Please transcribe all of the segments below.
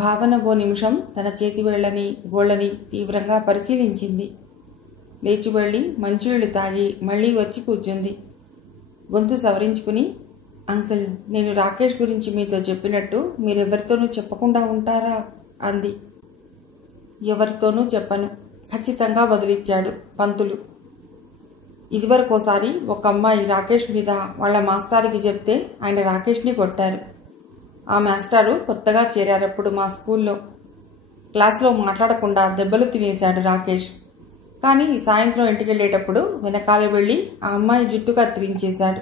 భావన ఓ నిమిషం తన చేతివేళ్లని గోళ్లని తీవ్రంగా పరిశీలించింది. లేచి వెళ్ళి మంచినీళ్లు తాగి మళ్లీ వచ్చి కూర్చుంది. గొంతు సవరించుకుని, అంకుల్, నేను రాకేష్ గురించి మీతో చెప్పినట్టు మీరెవరితోనూ చెప్పకుండా ఉంటారా అంది. ఎవరితోనూ చెప్పను, ఖచ్చితంగా బదులిచ్చాడు పంతులు. ఇదివరకోసారి ఒక అమ్మాయి రాకేష్ మీద వాళ్ళ మాస్టారుకి చెప్తే ఆయన రాకేష్ని కొట్టారు. ఆ మాస్టారు కొత్తగా చేరారప్పుడు మా స్కూల్లో. క్లాస్లో మాట్లాడకుండా దెబ్బలు తినేశాడు రాకేష్. కానీ సాయంత్రం ఇంటికెళ్ళేటప్పుడు వెనకాల వెళ్ళి ఆ అమ్మాయి జుట్టు కత్తిరించేశాడు.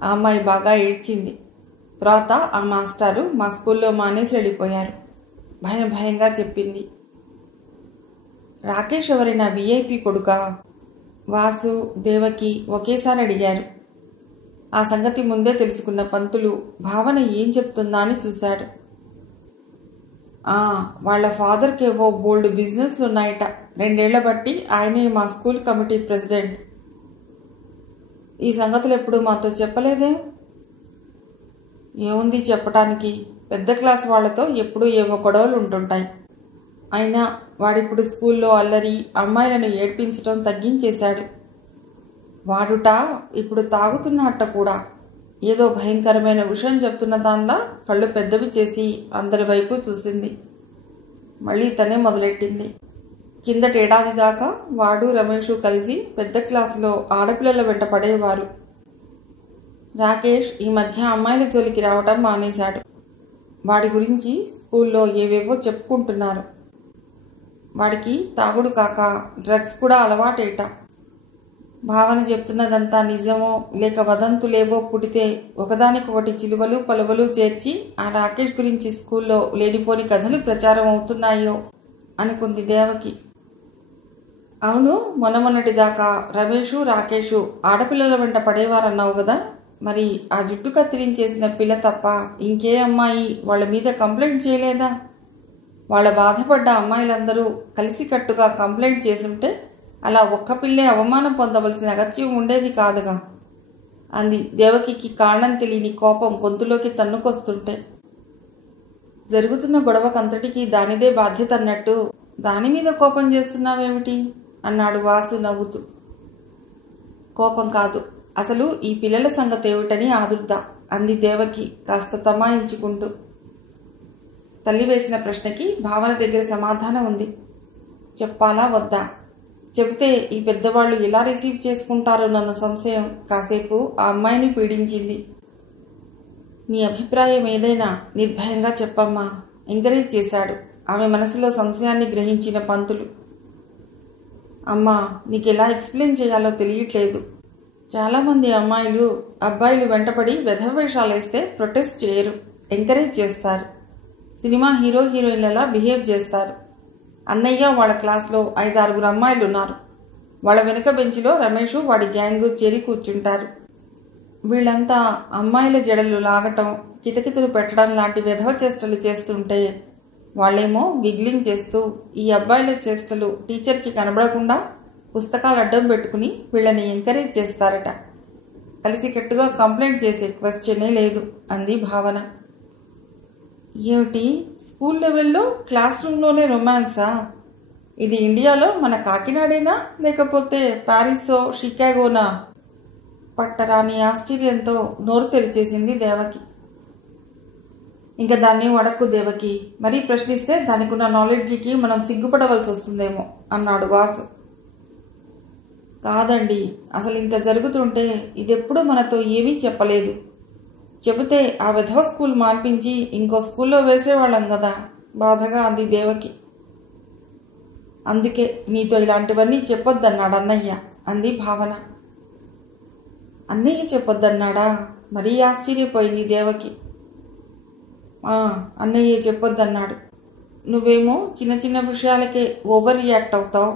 ఆ అమ్మాయి బాగా ఏడ్చింది. తర్వాత ఆ మాస్టారు మా స్కూల్లో మానేసి వెళ్ళిపోయారు. భయం భయంగా చెప్పింది. రాకేష్ ఎవరైనా విఐపి కొడుకా? వాసు, దేవకి ఒకేసారి అడిగారు. ఆ సంగతి ముందే తెలుసుకున్న పంతులు భావన ఏం చెప్తుందా అని చూశాడు. వాళ్ళ ఫాదర్కేవో బోల్డ్ బిజినెస్లు ఉన్నాయట. 2 ఏళ్ల బట్టి ఆయనే మా స్కూల్ కమిటీ ప్రెసిడెంట్. ఈ సంగతులు ఎప్పుడు మాతో చెప్పలేదే? ఏముంది చెప్పటానికి, పెద్ద క్లాస్ వాళ్లతో ఎప్పుడూ ఏవో గొడవలు ఉంటుంటాయి. అయినా వాడిప్పుడు స్కూల్లో అల్లరి, అమ్మాయిలను ఏడ్పించటం తగ్గించేశాడు. వాడుట ఇప్పుడు తాగుతున్నట్ట కూడా. ఏదో భయంకరమైన విషయం చెప్తున్న దానిలా కళ్ళు పెద్దవి చేసి అందరి వైపు చూసింది. మళ్ళీ తనే మొదలెట్టింది. కిందటేడాది దాకా వాడు రమేషు కలిసి పెద్ద క్లాసులో ఆడపిల్లల వెంట పడేవారు. రాకేష్ ఈ మధ్య అమ్మాయిల జోలికి రావటం మానేశాడు. వాడి గురించి స్కూల్లో ఏవేవో చెప్పుకుంటున్నారు. వాడికి తాగుడు కాక డ్రగ్స్ కూడా అలవాటేట. భావన చెప్తున్నదంతా నిజమో లేక వదంతులేవో పుడితే ఒకదానికొకటి చిలువలు పలువలు చేర్చి ఆ రాకేష్ గురించి స్కూల్లో లేనిపోని కథలు ప్రచారం అవుతున్నాయో అనుకుంది దేవకి. అవును, మొన్నటిదాకా రమేషు, రాకేషు ఆడపిల్లల వెంట పడేవారన్నావు కదా. మరి ఆ జుట్టు కత్తిరించేసిన పిల్ల తప్ప ఇంకే అమ్మాయి వాళ్ళ మీద కంప్లైంట్ చేయలేదా? వాళ్ళ బాధపడ్డ అమ్మాయిలందరూ కలిసికట్టుగా కంప్లైంట్ చేసుంటే అలా ఒక్క పిల్లే అవమానం పొందవలసిన అగత్యం ఉండేది కాదుగా అంది దేవకికి కారణం తెలియని కోపం గొంతులోకి తన్నుకొస్తుంటే. జరుగుతున్న గొడవకంతటికీ దానిదే బాధ్యత అన్నట్టు దానిమీద కోపం చేస్తున్నావేమిటి అన్నాడు వాసు నవ్వుతూ. కోపం కాదు, అసలు ఈ పిల్లల సంగతి ఏమిటని ఆదుర్ద అంది దేవకి కాస్త తమాయించుకుంటూ. తల్లి వేసిన ప్రశ్నకి భావన దగ్గర సమాధానం ఉంది. చెప్పాలా వద్దా? చెబితే ఈ పెద్దవాళ్లు ఎలా రిసీవ్ చేసుకుంటారోనన్న సంశయం కాసేపు ఆ అమ్మాయిని పీడించింది. నీ అభిప్రాయం ఏదైనా నిర్భయంగా చెప్పమ్మా ఎంకరేజ్ చేశాడు ఆమె మనసులో సంశయాన్ని గ్రహించిన పంతులు. అమ్మా, నీకెలా ఎక్స్ప్లెయిన్ చేయాలో తెలియట్లేదు. చాలామంది అమ్మాయిలు అబ్బాయిలు వెంటపడి వెధవేషాలేస్తే ప్రొటెస్ట్ చేయరు, ఎంకరేజ్ చేస్తారు. సినిమా హీరో హీరోయిన్లలా బిహేవ్ చేస్తారు. అన్నయ్య వాళ్ళ క్లాస్లో 5-6 అమ్మాయిలు ఉన్నారు. వాళ్ళ వెనుక బెంచ్లో రమేషు వాడి గ్యాంగు చేరి కూర్చుంటారు. వీళ్ళంతా అమ్మాయిల జడలు లాగటం, కితకితలు పెట్టడం లాంటి వెధవ చేష్టలు చేస్తుంటే వాళ్ళేమో గిగ్లింగ్ చేస్తూ ఈ అబ్బాయిల చేష్టలు టీచర్కి కనబడకుండా పుస్తకాలు అడ్డం పెట్టుకుని వీళ్ళని ఎంకరేజ్ చేస్తారట. కలిసికట్టుగా కంప్లైంట్ చేసే క్వశ్చనే లేదు అంది భావన. ఏమిటి, స్కూల్ లెవెల్లో క్లాస్ రూమ్లోనే రొమాన్సా? ఇది ఇండియాలో మన కాకినాడేనా లేకపోతే ప్యారిసో షికాగోనా? పట్టరాని ఆశ్చర్యంతో నోరు తెరిచేసింది దేవకి. ఇంకా దాన్ని వడక్కు దేవకి, మరీ ప్రశ్నిస్తే దానికున్న నాలెడ్జికి మనం సిగ్గుపడవలసి వస్తుందేమో అన్నాడు వాసు. కాదండి, అసలు ఇంత జరుగుతుంటే ఇదెప్పుడు మనతో ఏమీ చెప్పలేదు. చెబితే ఆ విధవ స్కూల్ మాన్పించి ఇంకో స్కూల్లో వేసేవాళ్ళం కదా బాధగా అంది దేవకి. అందుకే నీతో ఇలాంటివన్నీ చెప్పొద్దన్నాడు అన్నయ్య అంది భావన. అన్నయ్య చెప్పొద్దన్నాడా? మరీ ఆశ్చర్యపోయింది దేవకి. అన్నయ్య చెప్పొద్దన్నాడు. నువ్వేమో చిన్న చిన్న విషయాలకే ఓవర్ రియాక్ట్ అవుతావు.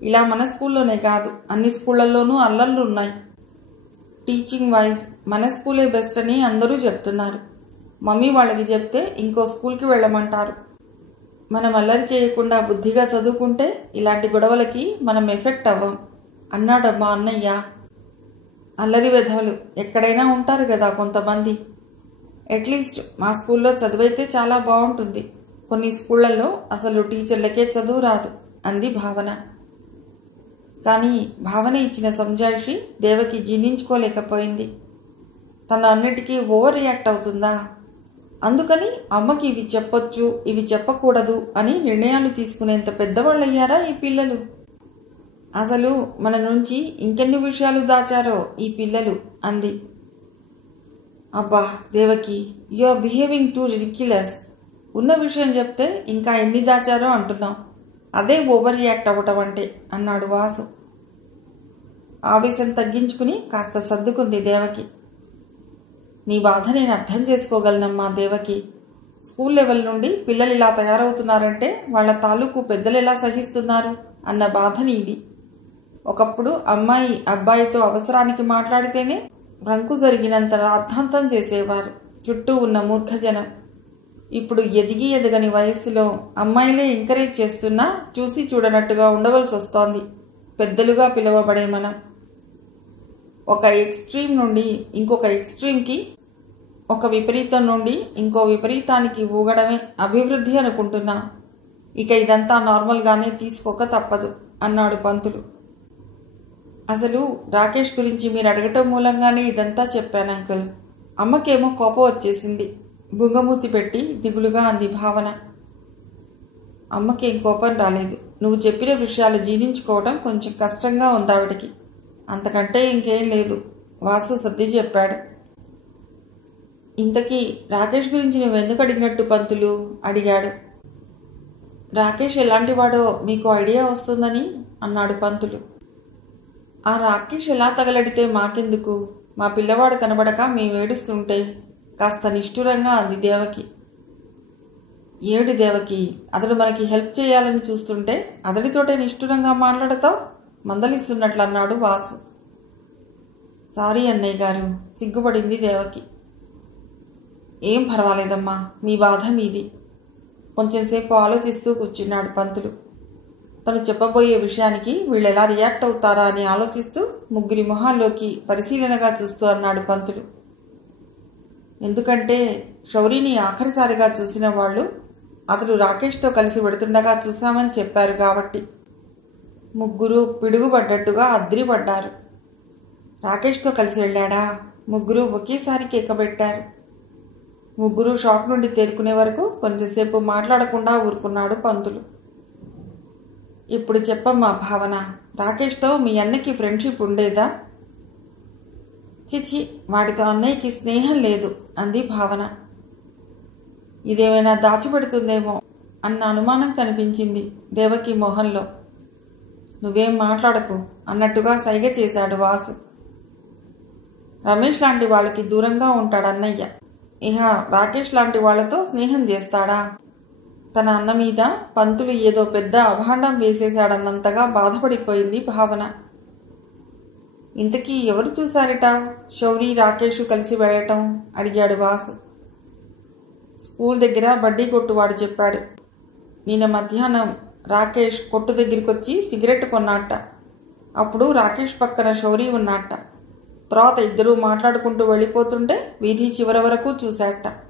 ఇలా మన స్కూల్లోనే కాదు, అన్ని స్కూళ్లలోనూ అల్లర్లు ఉన్నాయి. టీచింగ్ వైజ్ మన స్కూలే బెస్ట్ అని అందరూ చెప్తున్నారు. మమ్మీ వాళ్ళకి చెప్తే ఇంకో స్కూల్కి వెళ్ళమంటారు. మనం అల్లరి చేయకుండా బుద్ధిగా చదువుకుంటే ఇలాంటి గొడవలకి మనం ఎఫెక్ట్ అవ్వం అన్నాడమ్మా అన్నయ్య. అల్లరి వెధవలు ఎక్కడైనా ఉంటారు కదా కొంతమంది. అట్లీస్ట్ మా స్కూల్లో చదువైతే చాలా బాగుంటుంది. కొన్ని స్కూళ్లలో అసలు టీచర్లకే చదువు రాదు అంది భావన. కానీ భావన ఇచ్చిన సంజాయిషి దేవకి జీర్ణించుకోలేకపోయింది. తను అన్నిటికీ ఓవర్ రియాక్ట్ అవుతుందా? అందుకని అమ్మకి ఇవి చెప్పొచ్చు, ఇవి చెప్పకూడదు అని నిర్ణయాలు తీసుకునేంత పెద్దవాళ్ళయ్యారా ఈ పిల్లలు? అసలు మన నుంచి ఇంకెన్ని విషయాలు దాచారో ఈ పిల్లలు అంది. అబ్బా Devaki, you are behaving too ridiculous. ఉన్న విషయం చెప్తే ఇంకా ఎన్ని దాచారో అంటున్నావు. అదే ఓవర్ రియాక్ట్ అవ్వటం అంటే అన్నాడు వాసు. ఆవేశం తగ్గించుకుని కాస్త సర్దుకుంది దేవకి. నీ బాధ నేను అర్థం చేసుకోగలనమ్మా దేవకి. స్కూల్ లెవెల్ నుండి పిల్లలు ఇలా తయారవుతున్నారంటే వాళ్ల తాలూకు పెద్దలు ఎలా సహిస్తున్నారు అన్న బాధ నీది. ఒకప్పుడు అమ్మాయి అబ్బాయితో అవసరానికి మాట్లాడితేనే రంకు జరిగినంత రాద్ధాంతం చేసేవారు చుట్టూ ఉన్న మూర్ఖజనం. ఇప్పుడు ఎదగని వయస్సులో అమ్మాయిలే ఎంకరేజ్ చేస్తున్నా చూసి చూడనట్టుగా ఉండవలసి వస్తోంది పెద్దలుగా పిలువబడే మనం. ఒక ఎక్స్ట్రీమ్ నుండి ఇంకొక ఎక్స్ట్రీమ్కి, ఒక విపరీతం నుండి ఇంకో విపరీతానికి ఊగడమే అభివృద్ధి అనుకుంటున్నా. ఇక ఇదంతా నార్మల్గానే తీసుకోక తప్పదు అన్నాడు పంతులు. అసలు రాకేష్ గురించి మీరు అడగటం మూలంగానే ఇదంతా చెప్పాను అంకుల్. అమ్మకేమో కోపం వచ్చేసింది. బుంగమూతి పెట్టి దిగులుగా అంది భావన. అమ్మకేం కోపం రాలేదు. నువ్వు చెప్పిన విషయాలు జీర్ణించుకోవడం కొంచెం కష్టంగా ఉంది ఆవిడికి. అంతకంటే ఇంకేం లేదు వాసు సర్ది చెప్పాడు. ఇంతకీ రాకేష్ గురించి నువ్వెందుకు అడిగినట్టు పంతులు అడిగాడు. రాకేష్ ఎలాంటివాడో మీకు ఐడియా వస్తుందని అన్నాడు పంతులు. ఆ రాకేష్ ఎలా తగలడితే మాకెందుకు? మా పిల్లవాడు కనబడక మేమేడుస్తుంటే కాస్త నిష్ఠురంగా అంది దేవకి. ఏడు దేవకి, అతడు మనకి హెల్ప్ చేయాలని చూస్తుంటే అతడితోటే నిష్ఠురంగా మాట్లాడతావు మందలిస్తున్నట్లు అన్నాడు వాసు. సారీ అన్నయ్య గారు, సిగ్గుపడింది దేవకి. ఏం పర్వాలేదమ్మా, మీ బాధ మీది. కొంచెంసేపు ఆలోచిస్తూ కూర్చున్నాడు పంతులు. తను చెప్పబోయే విషయానికి వీళ్ళెలా రియాక్ట్ అవుతారా అని ఆలోచిస్తూ ముగ్గురి మొహాల్లోకి పరిశీలనగా చూస్తూ అన్నాడు పంతులు. ఎందుకంటే శౌరిని ఆఖరిసారిగా చూసిన వాళ్ళు అతడు రాకేష్తో కలిసి వెడుతుండగా చూశామని చెప్పారు కాబట్టి. ముగ్గురు పిడుగుపడ్డట్టుగా అద్రిపడ్డారు. రాకేష్తో కలిసి వెళ్ళాడా? ముగ్గురు ఒకేసారి కేకబెట్టారు. ముగ్గురు షాక్ నుండి తేరుకునే వరకు కొంచెంసేపు మాట్లాడకుండా ఊరుకున్నాడు పంతులు. ఇప్పుడు చెప్పమ్మా భావన, రాకేష్తో మీ అన్నకి ఫ్రెండ్షిప్ ఉండేదా? చిచి, వాడితో అన్నయ్యకి స్నేహం లేదు అంది భావన. ఇదేమైనా దాచిపెడుతుందేమో అన్న అనుమానం కనిపించింది దేవకి మొహంలో. నువ్వేం మాట్లాడకు అన్నట్టుగా సైగ చేశాడు వాసు. రమేష్ లాంటి వాళ్ళకి దూరంగా ఉంటాడు అన్నయ్య. ఇహ రాకేష్ లాంటి వాళ్లతో స్నేహం చేస్తాడా? తన అన్న మీద పంతులు ఏదో పెద్ద అభాండం వేసేశాడన్నంతగా బాధపడిపోయింది భావన. ఇంతకీ ఎవరు చూశారట శౌరి రాకేష్ కలిసి వెళ్ళటం అడిగాడు వాసు. స్కూల్ దగ్గర బడ్డీ కొట్టువాడు చెప్పాడు. నిన్న మధ్యాహ్నం రాకేష్ కొట్టు దగ్గరికొచ్చి సిగరెట్ కొన్నాట. అప్పుడు రాకేష్ పక్కన శౌరి ఉన్నట్ట. తర్వాత ఇద్దరూ మాట్లాడుకుంటూ వెళ్ళిపోతుంటే వీధి చివరి వరకు చూశాట.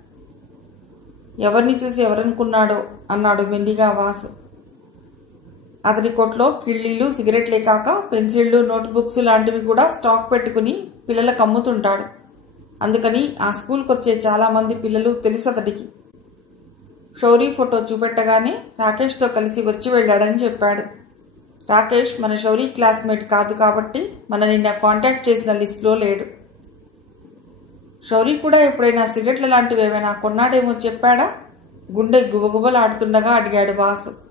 ఎవరిని చూసి ఎవరనుకున్నాడో అన్నాడు మెల్లిగా వాసు. అతడి కొట్లో కిళ్ళీలు సిగరెట్లే కాక పెన్సిళ్లు నోట్బుక్స్ లాంటివి కూడా స్టాక్ పెట్టుకుని పిల్లలకు అమ్ముతుంటాడు. అందుకని ఆ స్కూల్కి వచ్చే చాలామంది పిల్లలు తెలుసు అతడికి. శౌరి ఫోటో చూపెట్టగానే రాకేష్తో కలిసి వచ్చి వెళ్ళాడని చెప్పాడు. రాకేష్ మన శౌరి క్లాస్మేట్ కాదు కాబట్టి మన నిన్న కాంటాక్ట్ చేసిన లిస్టులో లేడు. శౌరి కూడా ఎప్పుడైనా సిగరెట్ల లాంటివి ఏమైనా కొన్నాడేమో చెప్పాడా? గుండె గుబగుబలాడుతుండగా అడిగాడు వాసు.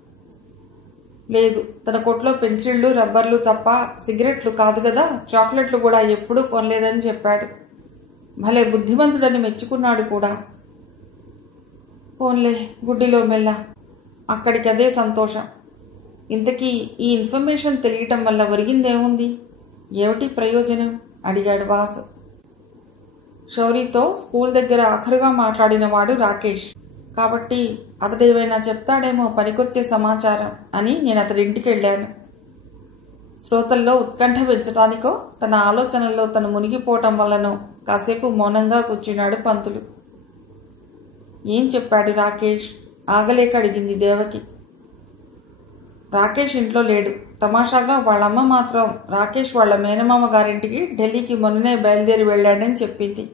లేదు, తన కొట్లో పెన్సిళ్లు రబ్బర్లు తప్ప సిగరెట్లు కాదు కదా, చాక్లెట్లు కూడా ఎప్పుడూ కొనలేదని చెప్పాడు. భలే బుద్ధిమంతుడని మెచ్చుకున్నాడు కూడా. పోన్లే, గుడ్డిలో మెల్ల, అక్కడికి అదే సంతోషం. ఇంతకీ ఈ ఇన్ఫర్మేషన్ తెలియటం వల్ల ఒరిగిందేముంది? ఏమిటి ప్రయోజనం అడిగాడు వాసు. శౌరితో స్కూల్ దగ్గర ఆఖరుగా మాట్లాడినవాడు రాకేష్ కాబట్టి అతడేమైనా చెప్తాడేమో పనికొచ్చే సమాచారం అని నేను అతడి ఇంటికి వెళ్ళాను. శ్రోతల్లో ఉత్కంఠ పెంచడానికో తన ఆలోచనల్లో తను మునిగిపోవటం వల్లనో కాసేపు మౌనంగా కూర్చున్నాడు పంతులు. ఏం చెప్పాడు రాకేష్? ఆగలేక అడిగింది దేవకి. రాకేష్ ఇంట్లో లేడు. తమాషాగా వాళ్ళమ్మ మాత్రం రాకేష్ వాళ్ళ మేనమామ గారింటికి ఢిల్లీకి మొన్ననే బయలుదేరి వెళ్ళాడని చెప్పింది.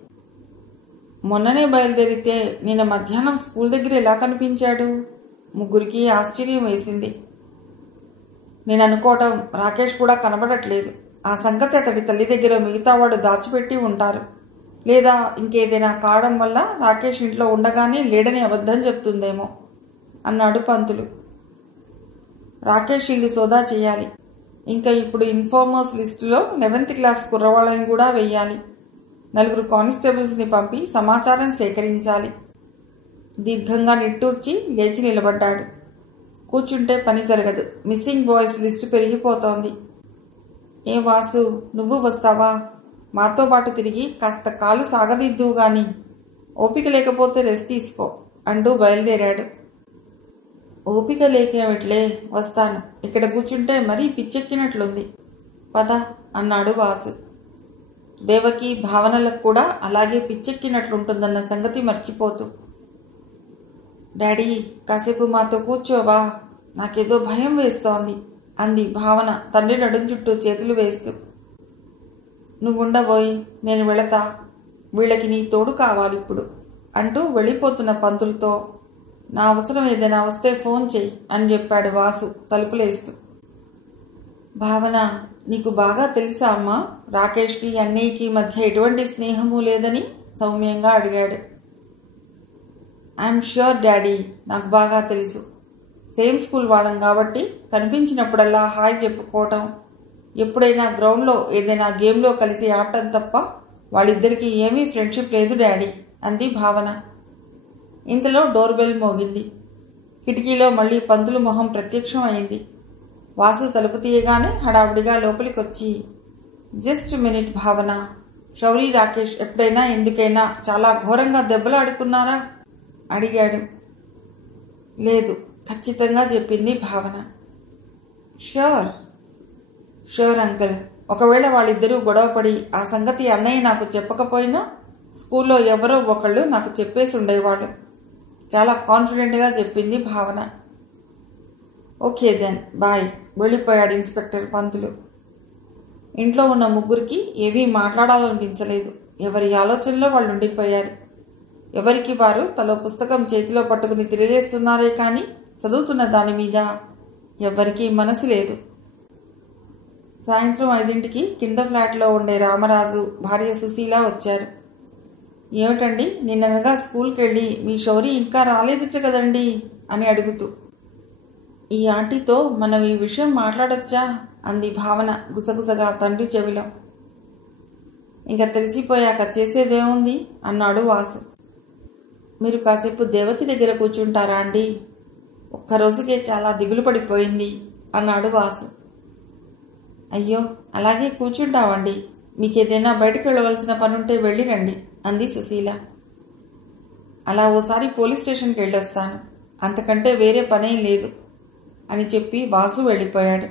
మొన్ననే బయలుదేరితే నిన్న మధ్యాహ్నం స్కూల్ దగ్గర ఎలా కనిపించాడు? ముగ్గురికి ఆశ్చర్యం వేసింది. నేను అనుకోవటం రాకేష్ కూడా కనబడట్లేదు. ఆ సంగతి అతడి తల్లి దగ్గర మిగతా వాడు దాచిపెట్టి ఉంటారు. లేదా ఇంకేదైనా కావడం వల్ల రాకేష్ ఇంట్లో ఉండగానే లేడని అబద్ధం చెప్తుందేమో అన్నాడు పంతులు. రాకేష్ ఇల్లు సోదా చేయాలి. ఇంకా ఇప్పుడు ఇన్ఫార్మర్స్ లిస్టులో 11th క్లాస్ కుర్రవాళ్ళని కూడా వెయ్యాలి. 4 కానిస్టేబుల్స్ని పంపి సమాచారం సేకరించాలి. దీర్ఘంగా నిట్టూర్చి లేచి నిలబడ్డాడు. కూర్చుంటే పని జరగదు. మిస్సింగ్ బాయ్స్ లిస్టు పెరిగిపోతోంది. ఏ వాసు, నువ్వు వస్తావా? మాతో పాటు తిరిగి కాస్త కాలు సాగదిద్దువు గాని. ఓపిక లేకపోతే రెస్ట్ తీసుకో అంటూ బయలుదేరాడు. ఓపిక లేకేమిట్లే, వస్తాను. ఇక్కడ కూర్చుంటే మరీ పిచ్చెక్కినట్లుంది. పద అన్నాడు వాసు. దేవకి భావనలకు కూడా అలాగే పిచ్చెక్కినట్లుంటుందన్న సంగతి మర్చిపోతూ. డాడీ, కాసేపు మాతో కూర్చోవా? నాకేదో భయం వేస్తోంది అంది భావన తండ్రి నడుం చుట్టూ చేతులు వేస్తూ. నువ్వుండబోయి, నేను వెళతా. వీళ్ళకి నీ తోడు కావాలిప్పుడు అంటూ వెళ్ళిపోతున్న పంతులతో, నా అవసరం ఏదైనా వస్తే ఫోన్ చెయ్యి అని చెప్పాడు వాసు తలుపులేస్తూ. భావన, నీకు బాగా తెలుసా అమ్మా రాకేష్కి అన్నయ్యకి మధ్య ఎటువంటి స్నేహము లేదని సౌమ్యంగా అడిగాడు. ఐఎమ్ ష్యూర్ డాడీ, నాకు బాగా తెలుసు. సేమ్ స్కూల్ వాళ్ళం కాబట్టి కనిపించినప్పుడల్లా హాయ్ చెప్పుకోవటం, ఎప్పుడైనా గ్రౌండ్లో ఏదైనా గేమ్లో కలిసి ఆడటం తప్ప వాళ్ళిద్దరికీ ఏమీ ఫ్రెండ్షిప్ లేదు డాడీ అంది భావన. ఇంతలో డోర్ బెల్ మోగింది. కిటికీలో మళ్లీ పంతులు మొహం ప్రత్యక్షం అయింది. వాసు తలుపు తీయగానే హడావుడిగా లోపలికొచ్చి, జస్ట్ మినిట్ భావన, శౌరి రాకేష్ ఎప్పుడైనా ఎందుకైనా చాలా ఘోరంగా దెబ్బలాడుకున్నారా అడిగాడు. లేదు, ఖచ్చితంగా చెప్పింది భావన. ష్యూర్? Sure uncle. ఒకవేళ వాళ్ళిద్దరూ గొడవపడి ఆ సంగతి అన్నయ్య నాకు చెప్పకపోయినా స్కూల్లో ఎవరో ఒకళ్ళు నాకు చెప్పేసి ఉండేవాళ్ళు. చాలా కాన్ఫిడెంట్గా చెప్పింది భావన. ఓకే దెన్, బాయ్ వెళ్ళిపోయాడు ఇన్స్పెక్టర్ పంతులు. ఇంట్లో ఉన్న ముగ్గురికి ఏవీ మాట్లాడాలనిపించలేదు. ఎవరి ఆలోచనలో వాళ్ళు ఉండిపోయారు. ఎవరికి వారు తలో పుస్తకం చేతిలో పట్టుకుని తిరిగేస్తున్నారే కానీ చదువుతున్న దాని మీద ఎవ్వరికీ మనసు లేదు. సాయంత్రం 5ంటికి కింద ఫ్లాట్లో ఉండే రామరాజు భార్య సుశీల వచ్చారు. ఏమిటండి, నిన్ననగా స్కూల్కి వెళ్ళి మీ శౌరి ఇంకా రాలేదుట కదండి అని అడుగుతూ. ఈ ఆంటీతో మనం ఈ విషయం మాట్లాడొచ్చా అంది భావన గుసగుసగా తండ్రి చెవిలో. ఇంకా తెలిసిపోయాక చేసేదేముంది అన్నాడు వాసు. మీరు కాసేపు దేవకి దగ్గర కూర్చుంటారా అండి? ఒక్కరోజుకే చాలా దిగులు పడిపోయింది అన్నాడు వాసు. అయ్యో, అలాగే కూర్చుంటావండి. మీకేదైనా బయటకు వెళ్ళవలసిన పనుంటే వెళ్ళిరండి అంది సుశీల. అలా ఓసారి పోలీస్ స్టేషన్కి వెళ్ళొస్తాను, అంతకంటే వేరే పనేం లేదు అని చెప్పి వాసు వెళ్ళిపోయాడు.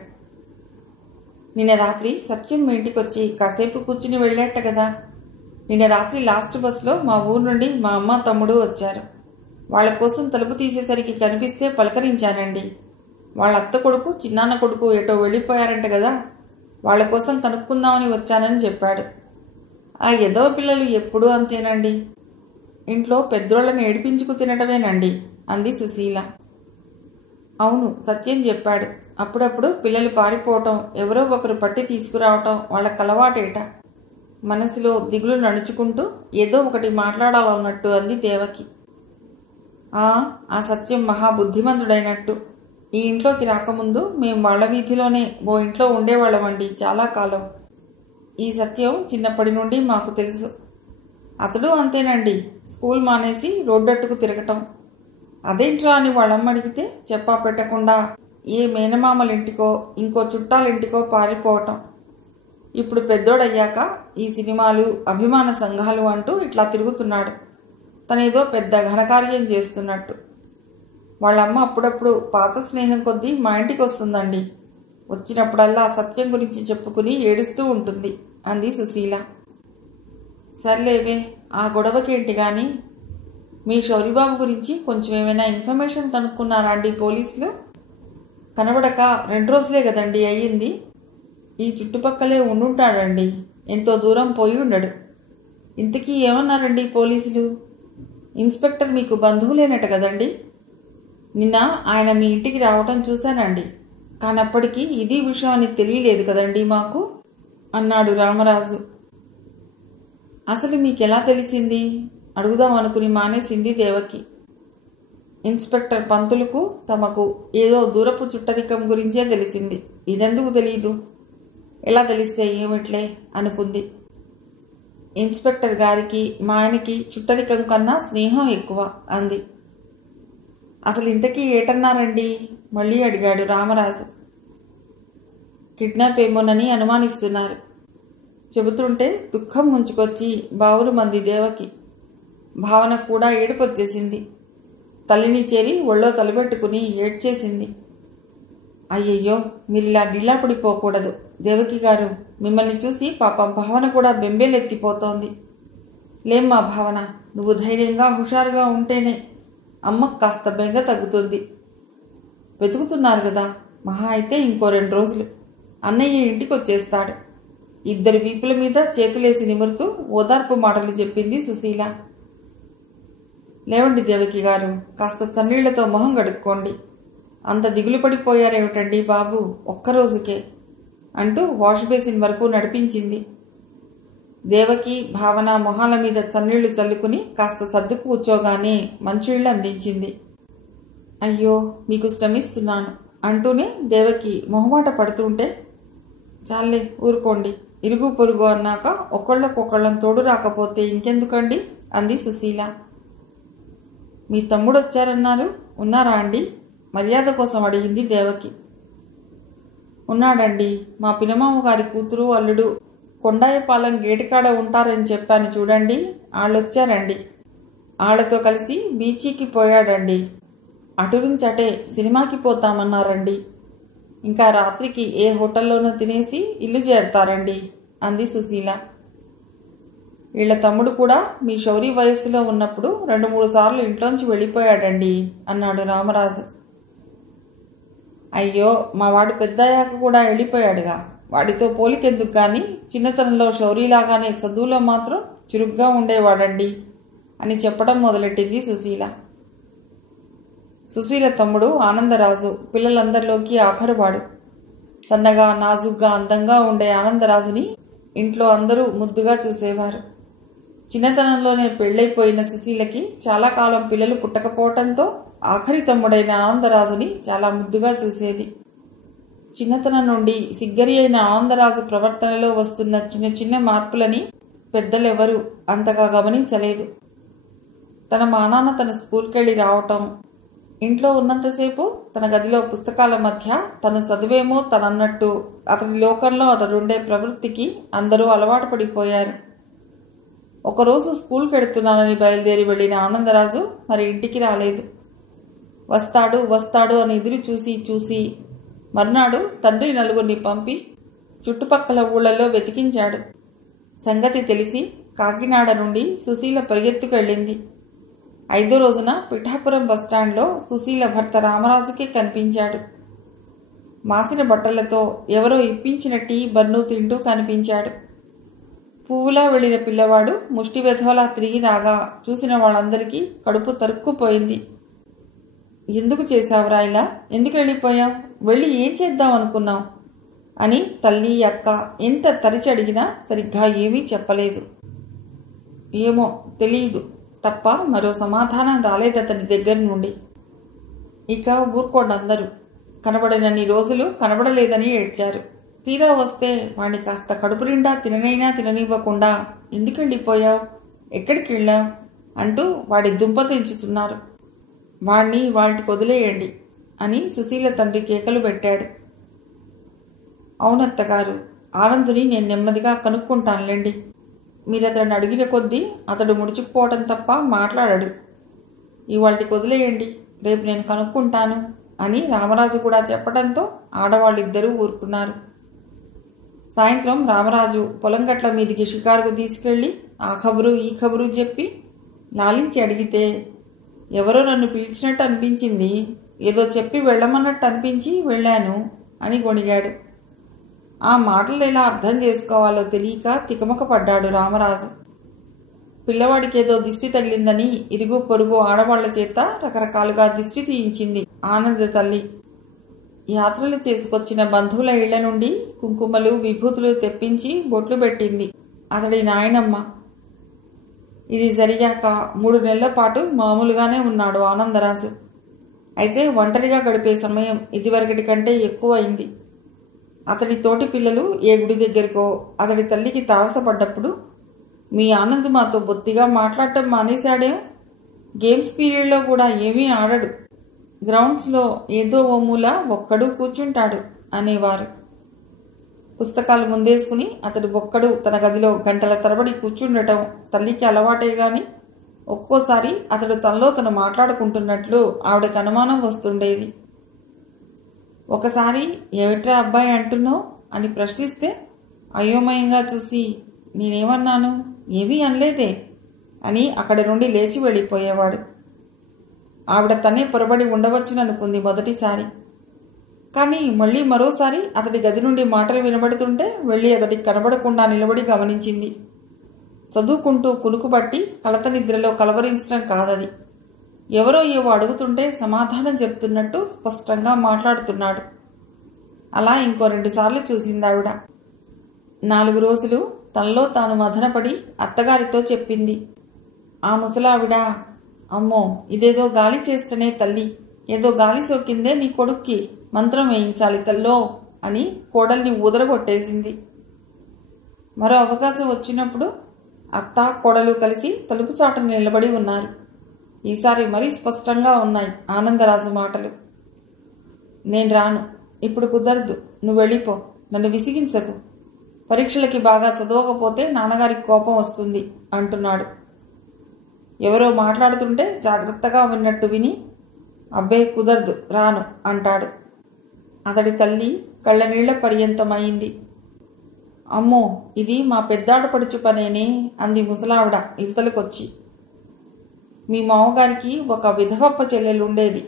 నిన్న రాత్రి సత్యం మీ ఇంటికి వచ్చి కాసేపు కూర్చుని వెళ్ళేట కదా. నిన్న రాత్రి లాస్ట్ బస్లో మా ఊరు నుండి మా అమ్మ తమ్ముడు వచ్చారు. వాళ్ళ కోసం తలుపు తీసేసరికి కనిపిస్తే పలకరించానండి. వాళ్ళ అత్త కొడుకు చిన్నాన్న కొడుకు ఎటో వెళ్ళిపోయారంట కదా, వాళ్ళ కోసం కనుక్కుందామని వచ్చానని చెప్పాడు. ఆ ఎదవ పిల్లలు ఎప్పుడూ అంతేనండి, ఇంట్లో పెద్దోళ్ళని ఏడిపించుకు తినటమేనండి అంది సుశీల. అవును, సత్యం చెప్పాడు. అప్పుడప్పుడు పిల్లలు పారిపోవటం, ఎవరో ఒకరు పట్టి తీసుకురావటం వాళ్ళకి అలవాటేట. మనసులో దిగులు నడుచుకుంటూ ఏదో ఒకటి మాట్లాడాలన్నట్టు అంది దేవకి. ఆ సత్యం మహాబుద్ధిమంతుడైనట్టు. ఈ ఇంట్లోకి రాకముందు మేం వాళ్ళ వీధిలోనే ఓ ఇంట్లో ఉండేవాళ్ళమండి చాలా కాలం. ఈ సత్యం చిన్నప్పటి నుండి మాకు తెలుసు. అతడు అంతేనండి, స్కూల్ మానేసి రోడ్డట్టుకు తిరగటం. అదేంట్రా అని వాళ్ళమ్మ అడిగితే చెప్పా పెట్టకుండా ఏ మేనమామలింటికో ఇంకో చుట్టాలింటికో పారిపోవటం. ఇప్పుడు పెద్దోడయ్యాక ఈ సినిమాలు, అభిమాన సంఘాలు అంటూ ఇట్లా తిరుగుతున్నాడు. తనేదో పెద్ద ఘనకార్యం చేస్తున్నట్టు. వాళ్ళమ్మ అప్పుడప్పుడు పాత స్నేహం కొద్దీ మా ఇంటికి వస్తుందండి. వచ్చినప్పుడల్లా సత్యం గురించి చెప్పుకుని ఏడుస్తూ ఉంటుంది అంది సుశీల. సర్లేవే, ఆ గొడవకేంటి గాని. మీ శౌరిబాబు గురించి కొంచెం ఏమైనా ఇన్ఫర్మేషన్ కనుక్కున్నారా అండి పోలీసులు? కనబడక 2 రోజులే కదండి అయ్యింది. ఈ చుట్టుపక్కలే ఉండుంటాడండి, ఎంతో దూరం పోయి ఉండడు. ఇంతకీ ఏమన్నారండి పోలీసులు? ఇన్స్పెక్టర్ మీకు బంధువులేనట కదండి? నిన్న ఆయన మీ ఇంటికి రావటం చూశానండి, కానప్పటికీ ఇది విషయం అని తెలియలేదు కదండి మాకు అన్నాడు రామరాజు. అసలు మీకెలా తెలిసింది అడుగుదాం అనుకుని మానేసింది దేవకి. ఇన్స్పెక్టర్ పంతులకు తమకు ఏదో దూరపు చుట్టరికం గురించే తెలిసింది, ఇదెందుకు తెలీదు? ఎలా తెలిస్తే ఏమిట్లే అనుకుంది. ఇన్స్పెక్టర్ గారికి మా ఆయనకి చుట్టరికం కన్నా స్నేహం ఎక్కువ అంది. అసలు ఇంతకీ ఏటన్నారండి మళ్ళీ అడిగాడు రామరాజు. కిడ్నాప్ ఏమోనని అనుమానిస్తున్నారు. చెబుతుంటే దుఃఖం ముంచుకొచ్చి బావురు మంది దేవకి. భావన కూడా ఏడుపొచ్చేసింది. తల్లిని చేరి ఒళ్ళో తలబెట్టుకుని ఏడ్చేసింది. అయ్యయ్యో, మీరిలా ఢీలాపడిపోకూడదు దేవకి గారు. మిమ్మల్ని చూసి పాపం భావన కూడా బెంబేలెత్తిపోతోంది. లేమ్మా భావన, నువ్వు ధైర్యంగా హుషారుగా ఉంటేనే అమ్మకు కాస్త బెంగ తగ్గుతుంది. వెతుకుతున్నారు కదా, మహా అయితే ఇంకో 2 రోజులు అన్నయ్య ఇంటికి వచ్చేస్తాడు. 2 వీపుల మీద చేతులేసి నిమురుతూ ఓదార్పు మాటలు చెప్పింది సుశీల. లేవండి దేవకి గారు, కాస్త చన్నీళ్లతో మొహం కడుక్కోండి. అంత దిగులు పడిపోయారేమిటండి బాబు, ఒక్కరోజుకే అంటూ వాష్ బేసిన్ వరకు నడిపించింది. దేవకి భావన మొహాల మీద చన్నీళ్లు చల్లుకుని కాస్త సర్దు కూర్చోగానే మంచినీళ్లు అందించింది. అయ్యో, మీకు శ్రమిస్తున్నాను అంటూనే దేవకి మొహమాట పడుతుంటే, చాలే ఊరుకోండి, ఇరుగు పొరుగు అన్నాక ఒకళ్ళకొకళ్ళం తోడు రాకపోతే ఇంకెందుకండి అంది సుశీల. మీ తమ్ముడు వచ్చారన్నారు, ఉన్నారా అండి? మర్యాద కోసం అడిగింది దేవకి. ఉన్నాడండి, మా పినమామ గారి కూతురు అల్లుడు కొండాయపాలెం గేటుకాడ ఉంటారని చెప్పాను చూడండి, వాళ్ళొచ్చారండి. వాళ్ళతో కలిసి బీచీకి పోయాడండి. అటు నుంచి అటే సినిమాకి పోతామన్నారండి. ఇంకా రాత్రికి ఏ హోటల్లోనూ తినేసి ఇల్లు చేరతారండి అంది సుశీల. వీళ్ల తమ్ముడు కూడా మీ శౌరి వయస్సులో ఉన్నప్పుడు 2-3 సార్లు ఇంట్లోంచి వెళ్ళిపోయాడండి అన్నాడు రామరాజు. అయ్యో, మా వాడు పెద్దయ్యాక కూడా వెళ్ళిపోయాడుగా, వాడితో పోలికెందుకు కానీ చిన్నతనంలో శౌరిలాగానే చదువులో మాత్రం చురుగ్గా ఉండేవాడండి అని చెప్పడం మొదలెట్టింది సుశీల. సుశీల తమ్ముడు ఆనందరాజు పిల్లలందరిలోకి ఆఖరువాడు. సన్నగా నాజుగ్గా అందంగా ఉండే ఆనందరాజుని ఇంట్లో అందరూ ముద్దుగా చూసేవారు. చిన్నతనంలోనే పెళ్లైపోయిన సుశీలకి చాలా కాలం పిల్లలు పుట్టకపోవటంతో ఆఖరి తమ్ముడైన ఆనందరాజుని చాలా ముద్దుగా చూసేది. చిన్నతనం నుండి సిగ్గరి అయిన ఆనందరాజు ప్రవర్తనలో వస్తున్న చిన్న చిన్న మార్పులని పెద్దలెవరూ అంతగా గమనించలేదు. తన మానాన్న తన స్కూల్కెళ్ళి రావటం, ఇంట్లో ఉన్నంతసేపు తన గదిలో పుస్తకాల మధ్య తను చదువేమో తనన్నట్టు అతని లోకంలో అతడుండే ప్రవృత్తికి అందరూ అలవాటు పడిపోయారు. ఒకరోజు స్కూల్కి వెడుతున్నానని బయలుదేరి వెళ్లిన ఆనందరాజు మరి ఇంటికి రాలేదు. వస్తాడు వస్తాడు అని ఎదురు చూసి చూసి మర్నాడు తండ్రి నలుగురిని పంపి చుట్టుపక్కల ఊళ్ళలో వెతికించాడు. సంగతి తెలిసి కాకినాడ నుండి సుశీల పరిగెత్తుకెళ్ళింది. 5వ రోజున పిఠాపురం బస్టాండ్లో సుశీల భర్త రామరాజుకే కనిపించాడు. మాసిన బట్టలతో ఎవరో ఇప్పించిన టీ బన్ను తింటూ కనిపించాడు. పువ్వులా వెళ్లిన పిల్లవాడు ముష్టి వెధవలా తిరిగి రాగా చూసిన వాళ్ళందరికీ కడుపు తరుక్కుపోయింది. ఎందుకు చేశావురా ఇలా? ఎందుకు వెళ్ళిపోయావు? వెళ్ళి ఏం చేద్దాం అనుకున్నావు అని తల్లి అక్క ఎంత తరిచి అడిగినా సరిగ్గా ఏమీ చెప్పలేదు. ఏమో తెలీదు తప్ప మరో సమాధానం రాలేదతని దగ్గర నుండి. ఇక ఊరుకోండి అందరూ. కనబడినన్ని రోజులు కనబడలేదని ఏడ్చారు. తీరా వస్తే వాణ్ణి కాస్త కడుపు నిండా తిననైనా తిననివ్వకుండా ఎందుకు వెళ్ళిపోయావు, ఎక్కడికి వెళ్ళావు అంటూ వాడి దుంప తెంచుతున్నారు. వాణ్ణి వాటికి వదిలేయండి అని సుశీల తండ్రి కేకలు పెట్టాడు. అవునత్తగారు, ఆనందుని నేను నెమ్మదిగా కనుక్కుంటానులేండి. మీరతను అడిగిన కొద్దీ అతడు ముడుచుకుపోవటం తప్ప మాట్లాడాడు. ఇవాళకి వదిలేయండి, రేపు నేను కనుక్కుంటాను అని రామరాజు కూడా చెప్పడంతో ఆడవాళ్ళిద్దరూ ఊరుకున్నారు. సాయంత్రం రామరాజు పొలం గట్ల మీదికి షికారుకు తీసుకెళ్లి ఆ ఖబరు ఈ ఖబరు చెప్పి లాలించి అడిగితే, ఎవరో నన్ను పిలిచినట్టు అనిపించింది, ఏదో చెప్పి వెళ్ళమన్నట్టు అనిపించి వెళ్ళాను అని గొణిగాడు. ఆ మాటలు ఎలా అర్థం చేసుకోవాలో తెలియక తికమక పడ్డాడు రామరాజు. పిల్లవాడికేదో దిష్టి తగిలిందని ఇరుగు పొరుగు ఆడవాళ్ల చేత రకరకాలుగా దిష్టి తీయించింది ఆనంద తల్లి. యాత్రలు చేసుకొచ్చిన బంధువుల ఇళ్ల నుండి కుంకుమలు విభూతులు తెప్పించి బొట్లు పెట్టింది అతడి నాయనమ్మ. ఇది జరిగాక 3 నెలల పాటు మామూలుగానే ఉన్నాడు ఆనందరాజు. అయితే ఒంటరిగా గడిపే సమయం ఇదివరకటి కంటే ఎక్కువ అయింది. అతడి తోటి పిల్లలు ఏ గుడి దగ్గరకో అతడి తల్లికి తారసపడ్డప్పుడు, మీ ఆనంద్ మాతో బొత్తిగా మాట్లాడటం మానేశాడేం, గేమ్స్ పీరియడ్లో కూడా ఏమీ ఆడడు, గ్రౌండ్స్లో ఏదో ఓ మూల ఒక్కడు కూర్చుంటాడు అనేవారు. పుస్తకాలు ముందేసుకుని అతడు ఒక్కడు తన గదిలో గంటల తరబడి కూర్చుండటం తల్లికి అలవాటే గాని ఒక్కోసారి అతడు తనలో తను మాట్లాడుకుంటున్నట్లు ఆవిడకు అనుమానం వస్తుండేది. ఒకసారి ఏమిట్రా అబ్బాయి అంటున్నావు అని ప్రశ్నిస్తే అయోమయంగా చూసి, నేనేమన్నాను, ఏమీ అనలేదే అని అక్కడి నుండి లేచి వెళ్ళిపోయేవాడు. ఆవిడ తనే పొరబడి ఉండవచ్చుననుకుంది మొదటిసారి. కానీ మళ్ళీ మరోసారి అతడి గది నుండి మాటలు వినబడుతుంటే వెళ్ళి అతడికి కనబడకుండా నిలబడి గమనించింది. చదువుకుంటూ కునుకుబట్టి కలత నిద్రలో కలవరించడం కాదది. ఎవరో ఏవో అడుగుతుంటే సమాధానం చెప్తున్నట్టు స్పష్టంగా మాట్లాడుతున్నాడు. అలా ఇంకో 2 సార్లు చూసిందావిడ. 4 రోజులు తనలో తాను మదనపడి అత్తగారితో చెప్పింది. ఆ ముసలావిడ, అమ్మో ఇదేదో గాలి చేస్తనే తల్లి, ఏదో గాలి సోకిందే నీ కొడుక్కి, మంత్రం వేయించాలి తల్లో అని కోడల్ని ఊదరగొట్టేసింది. మరో అవకాశం వచ్చినప్పుడు అత్త కోడలు కలిసి తలుపు చాటున నిలబడి ఉన్నారు. ఈసారి మరీ స్పష్టంగా ఉన్నాయి ఆనందరాజు మాటలు. నేను రాను, ఇప్పుడు కుదరదు, నువ్వు వెళ్ళిపో, నన్ను విసిగించకు, పరీక్షలకి బాగా చదవకపోతే నాన్నగారికి కోపం వస్తుంది అంటున్నాడు. ఎవరో మాట్లాడుతుంటే జాగ్రత్తగా విన్నట్టు విని, అబ్బే కుదరదు, రాను అంటాడు. అతడి తల్లి కళ్ళ నీళ్ల పర్యంతమైంది. అమ్మో ఇది మా పెద్దాడపడుచు పనేనే అంది ముసలావిడ యువతలకొచ్చి. మీ మామగారికి ఒక విధవప్ప చెల్లెలుండేది.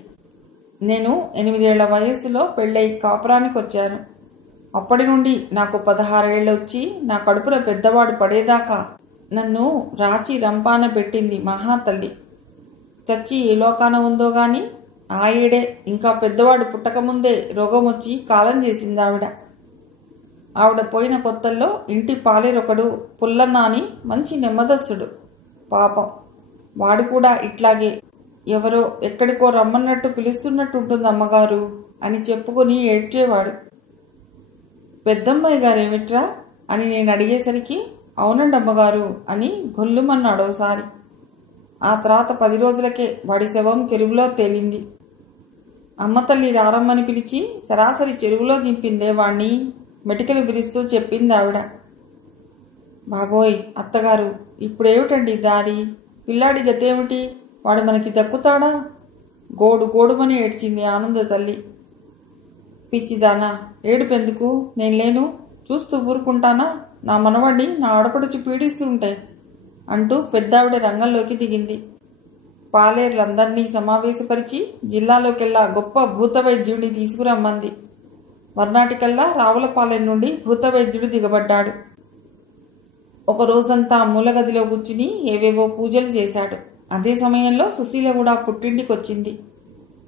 నేను 8 ఏళ్ల వయస్సులో పెళ్ళై కాపురానికి వచ్చాను. అప్పటి నుండి నాకు 16 ఏళ్ళొచ్చి నా కడుపున పెద్దవాడు పడేదాకా నన్ను రాచి రంపాన పెట్టింది మహాతల్లి. చచ్చి ఏ లోకాన ఉందో గాని ఆ ఏడే ఇంకా పెద్దవాడు పుట్టకముందే రోగం వచ్చి కాలం చేసింది ఆవిడ. ఆవిడ పోయిన కొత్తల్లో ఇంటి పాలేరొకడు పుల్లన్న అని మంచి నెమ్మదస్తుడు. పాపం వాడు కూడా ఇట్లాగే ఎవరో ఎక్కడికో రమ్మన్నట్టు పిలుస్తున్నట్టుంటుంది అమ్మగారు అని చెప్పుకొని ఏడ్చేవాడు. పెద్దమ్మాయి గారేమిట్రా అని నేను అడిగేసరికి, అవునండి అమ్మగారు అని గొల్లుమన్నాడోసారి. ఆ తర్వాత 10 రోజులకే వాడి శవం చెరువులో తేలింది. అమ్మ తల్లి రారమ్మని పిలిచి సరాసరి చెరువులో దింపిందే వాణ్ణి మెటికలు విరుస్తూ చెప్పింది ఆవిడ. బాబోయ్ అత్తగారు, ఇప్పుడేమిటండి దారి, పిల్లాడి గతేమిటి, వాడు మనకి దక్కుతాడా, గోడు గోడుమని ఏడ్చింది ఆనంద తల్లి. పిచ్చిదానా, ఏడుపెందుకు, నేను లేను, చూస్తూ ఊరుకుంటానా, నా మనవాడిని నా ఆడపడుచు పీడిస్తుంటే అంటూ పెద్దావిడ రంగంలోకి దిగింది. పాలేర్లందరినీ సమావేశపరిచి జిల్లాలోకెల్లా గొప్ప భూత వైద్యుడిని తీసుకురమ్మంది. మర్నాటికల్లా రావులపాలెం నుండి భూత వైద్యుడు దిగబడ్డాడు. ఒక రోజంతా మూలగదిలో కూర్చుని ఏవేవో పూజలు చేశాడు. అదే సమయంలో సుశీల కూడా పుట్టింటికొచ్చింది.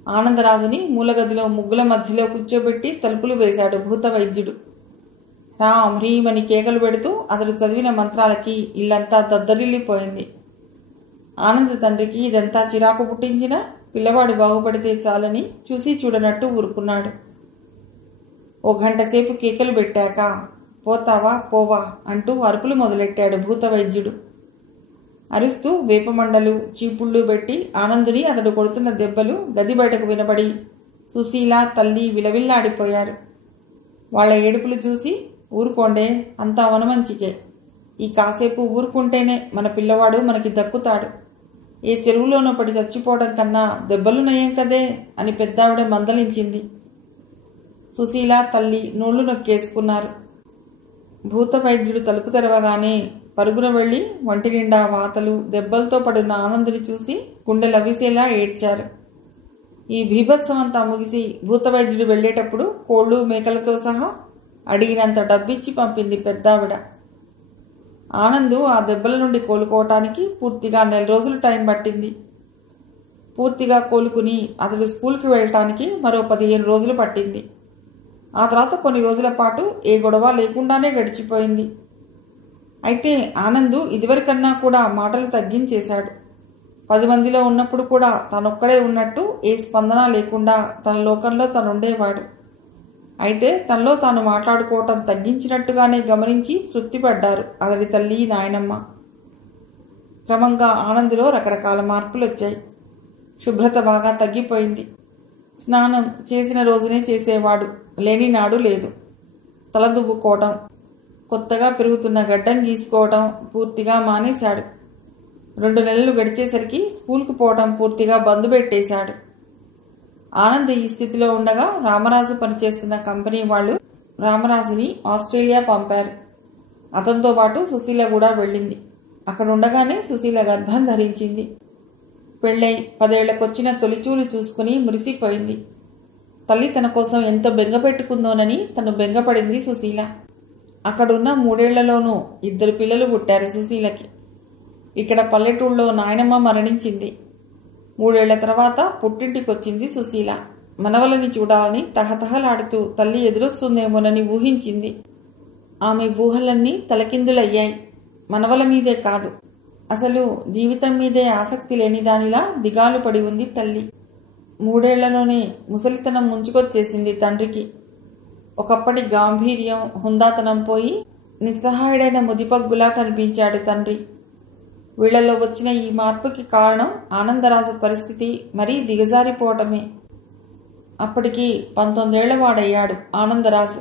ఆనందరాజుని మూలగదిలో ముగ్గుల మధ్యలో కూర్చోబెట్టి తలుపులు వేశాడు భూత వైద్యుడు. రామ్ హ్రీమని కేకలు పెడుతూ అతడు చదివిన మంత్రాలకి ఇల్లంతా దద్దరిల్లిపోయింది. ఆనంద తండ్రికి ఇదంతా చిరాకు పుట్టించినా పిల్లవాడు బాగుపడితే చాలని చూసి చూడనట్టు ఊరుకున్నాడు. ఓ గంట సేపు కేకలు పెట్టాక పోతావా పోవా అంటూ అరుపులు మొదలెట్టాడు భూత వైద్యుడు. అరుస్తూ వేపమండలు చీపుళ్ళు పెట్టి ఆనందుని అతడు కొడుతున్న దెబ్బలు గది బయటకు వినబడి సుశీల తల్లి విలవిల్లాడిపోయారు. వాళ్ల ఏడుపులు చూసి, ఊరుకోండే, అంతా వనమంచికే, ఈ కాసేపు ఊరుకుంటేనే మన పిల్లవాడు మనకి దక్కుతాడు, ఏ చెరువులోనో పడి చచ్చిపోవడం కన్నా దెబ్బలు నయం కదే అని పెద్దావిడ మందలించింది. సుశీల తల్లి నోళ్లు నొక్కేసుకున్నారు. భూత వైద్యుడు తలుపు తెరవగానే పరుగున వెళ్లి వంటి నిండా వాతలు దెబ్బలతో పడిన ఆనందుని చూసి గుండె లవిసేలా ఏడ్చారు. ఈ బీభత్సం అంతా ముగిసి భూతవైద్యుడు వెళ్లేటప్పుడు కోళ్లు మేకలతో సహా అడిగినంత డబ్బిచ్చి పంపింది పెద్దావిడ. ఆనందు ఆ దెబ్బల నుండి కోలుకోవటానికి పూర్తిగా 4 రోజులు టైం పట్టింది. పూర్తిగా కోలుకుని అతడు స్కూల్కి వెళ్ళటానికి మరో 15 రోజులు పట్టింది. ఆ తర్వాత కొన్ని రోజుల పాటు ఏ గొడవ లేకుండానే గడిచిపోయింది. అయితే ఆనందు ఇదివరకన్నా కూడా మాటలు తగ్గించేశాడు. 10 మందిలో ఉన్నప్పుడు కూడా తనొక్కడే ఉన్నట్టు ఏ స్పందన లేకుండా తన లోకంలో తనుండేవాడు. అయితే తనలో తాను మాట్లాడుకోవటం తగ్గించినట్టుగానే గమనించి తృప్తిపడ్డారు అతడి తల్లి నాయనమ్మ. క్రమంగా ఆనందులో రకరకాల మార్పులు వచ్చాయి. శుభ్రత బాగా తగ్గిపోయింది. స్నానం చేసిన రోజునే చేసేవాడు, లేని నాడు లేదు. తల దువ్వుకోవటం, కొత్తగా పెరుగుతున్న గడ్డం గీసుకోవటం పూర్తిగా మానేశాడు. 2 నెలలు గడిచేసరికి స్కూల్కు పోవటం పూర్తిగా బంద్ పెట్టేశాడు. ఆనంద్ ఈ స్థితిలో ఉండగా రామరాజు పనిచేస్తున్న కంపెనీ వాళ్ళు రామరాజుని ఆస్ట్రేలియా పంపారు. అతనితో పాటు సుశీల కూడా వెళ్ళింది. అక్కడ ఉండగానే సుశీల గర్భం ధరించింది. పెళ్ళై 10 ఏళ్లకొచ్చిన తొలిచూలు చూసుకుని మురిసిపోయింది. తల్లి తన కోసం ఎంత బెంగ పెట్టుకుందోనని తను బెంగపడింది సుశీల. అక్కడున్న 3 ఏళ్లలోనూ 2 పిల్లలు పుట్టారు సుశీలకి. ఇక్కడ పల్లెటూళ్ళలో నాయనమ్మ మరణించింది. 3 ఏళ్ల తర్వాత పుట్టింటికొచ్చింది సుశీల. మనవలని చూడాలని తహతహలాడుతూ తల్లి ఎదురొస్తుందేమోనని ఊహించింది. ఆమె ఊహలన్నీ తలకిందులయ్యాయి. మనవల మీదే కాదు, అసలు జీవితం మీదే ఆసక్తి లేని దానిలా దిగాలు పడి ఉంది తల్లి. 3 ఏళ్లలోనే ముసలితనం ముంచుకొచ్చేసింది తండ్రికి. ఒకప్పటి గాంభీర్యం, హుందాతనం పోయి నిస్సహాయుడైన ముదిపగ్గులా కనిపించాడు తండ్రి. వీళ్లలో వచ్చిన ఈ మార్పుకి కారణం ఆనందరాజు పరిస్థితి మరీ దిగజారిపోవటమే. అప్పటికి 19 ఏళ్లవాడయ్యాడు ఆనందరాజు.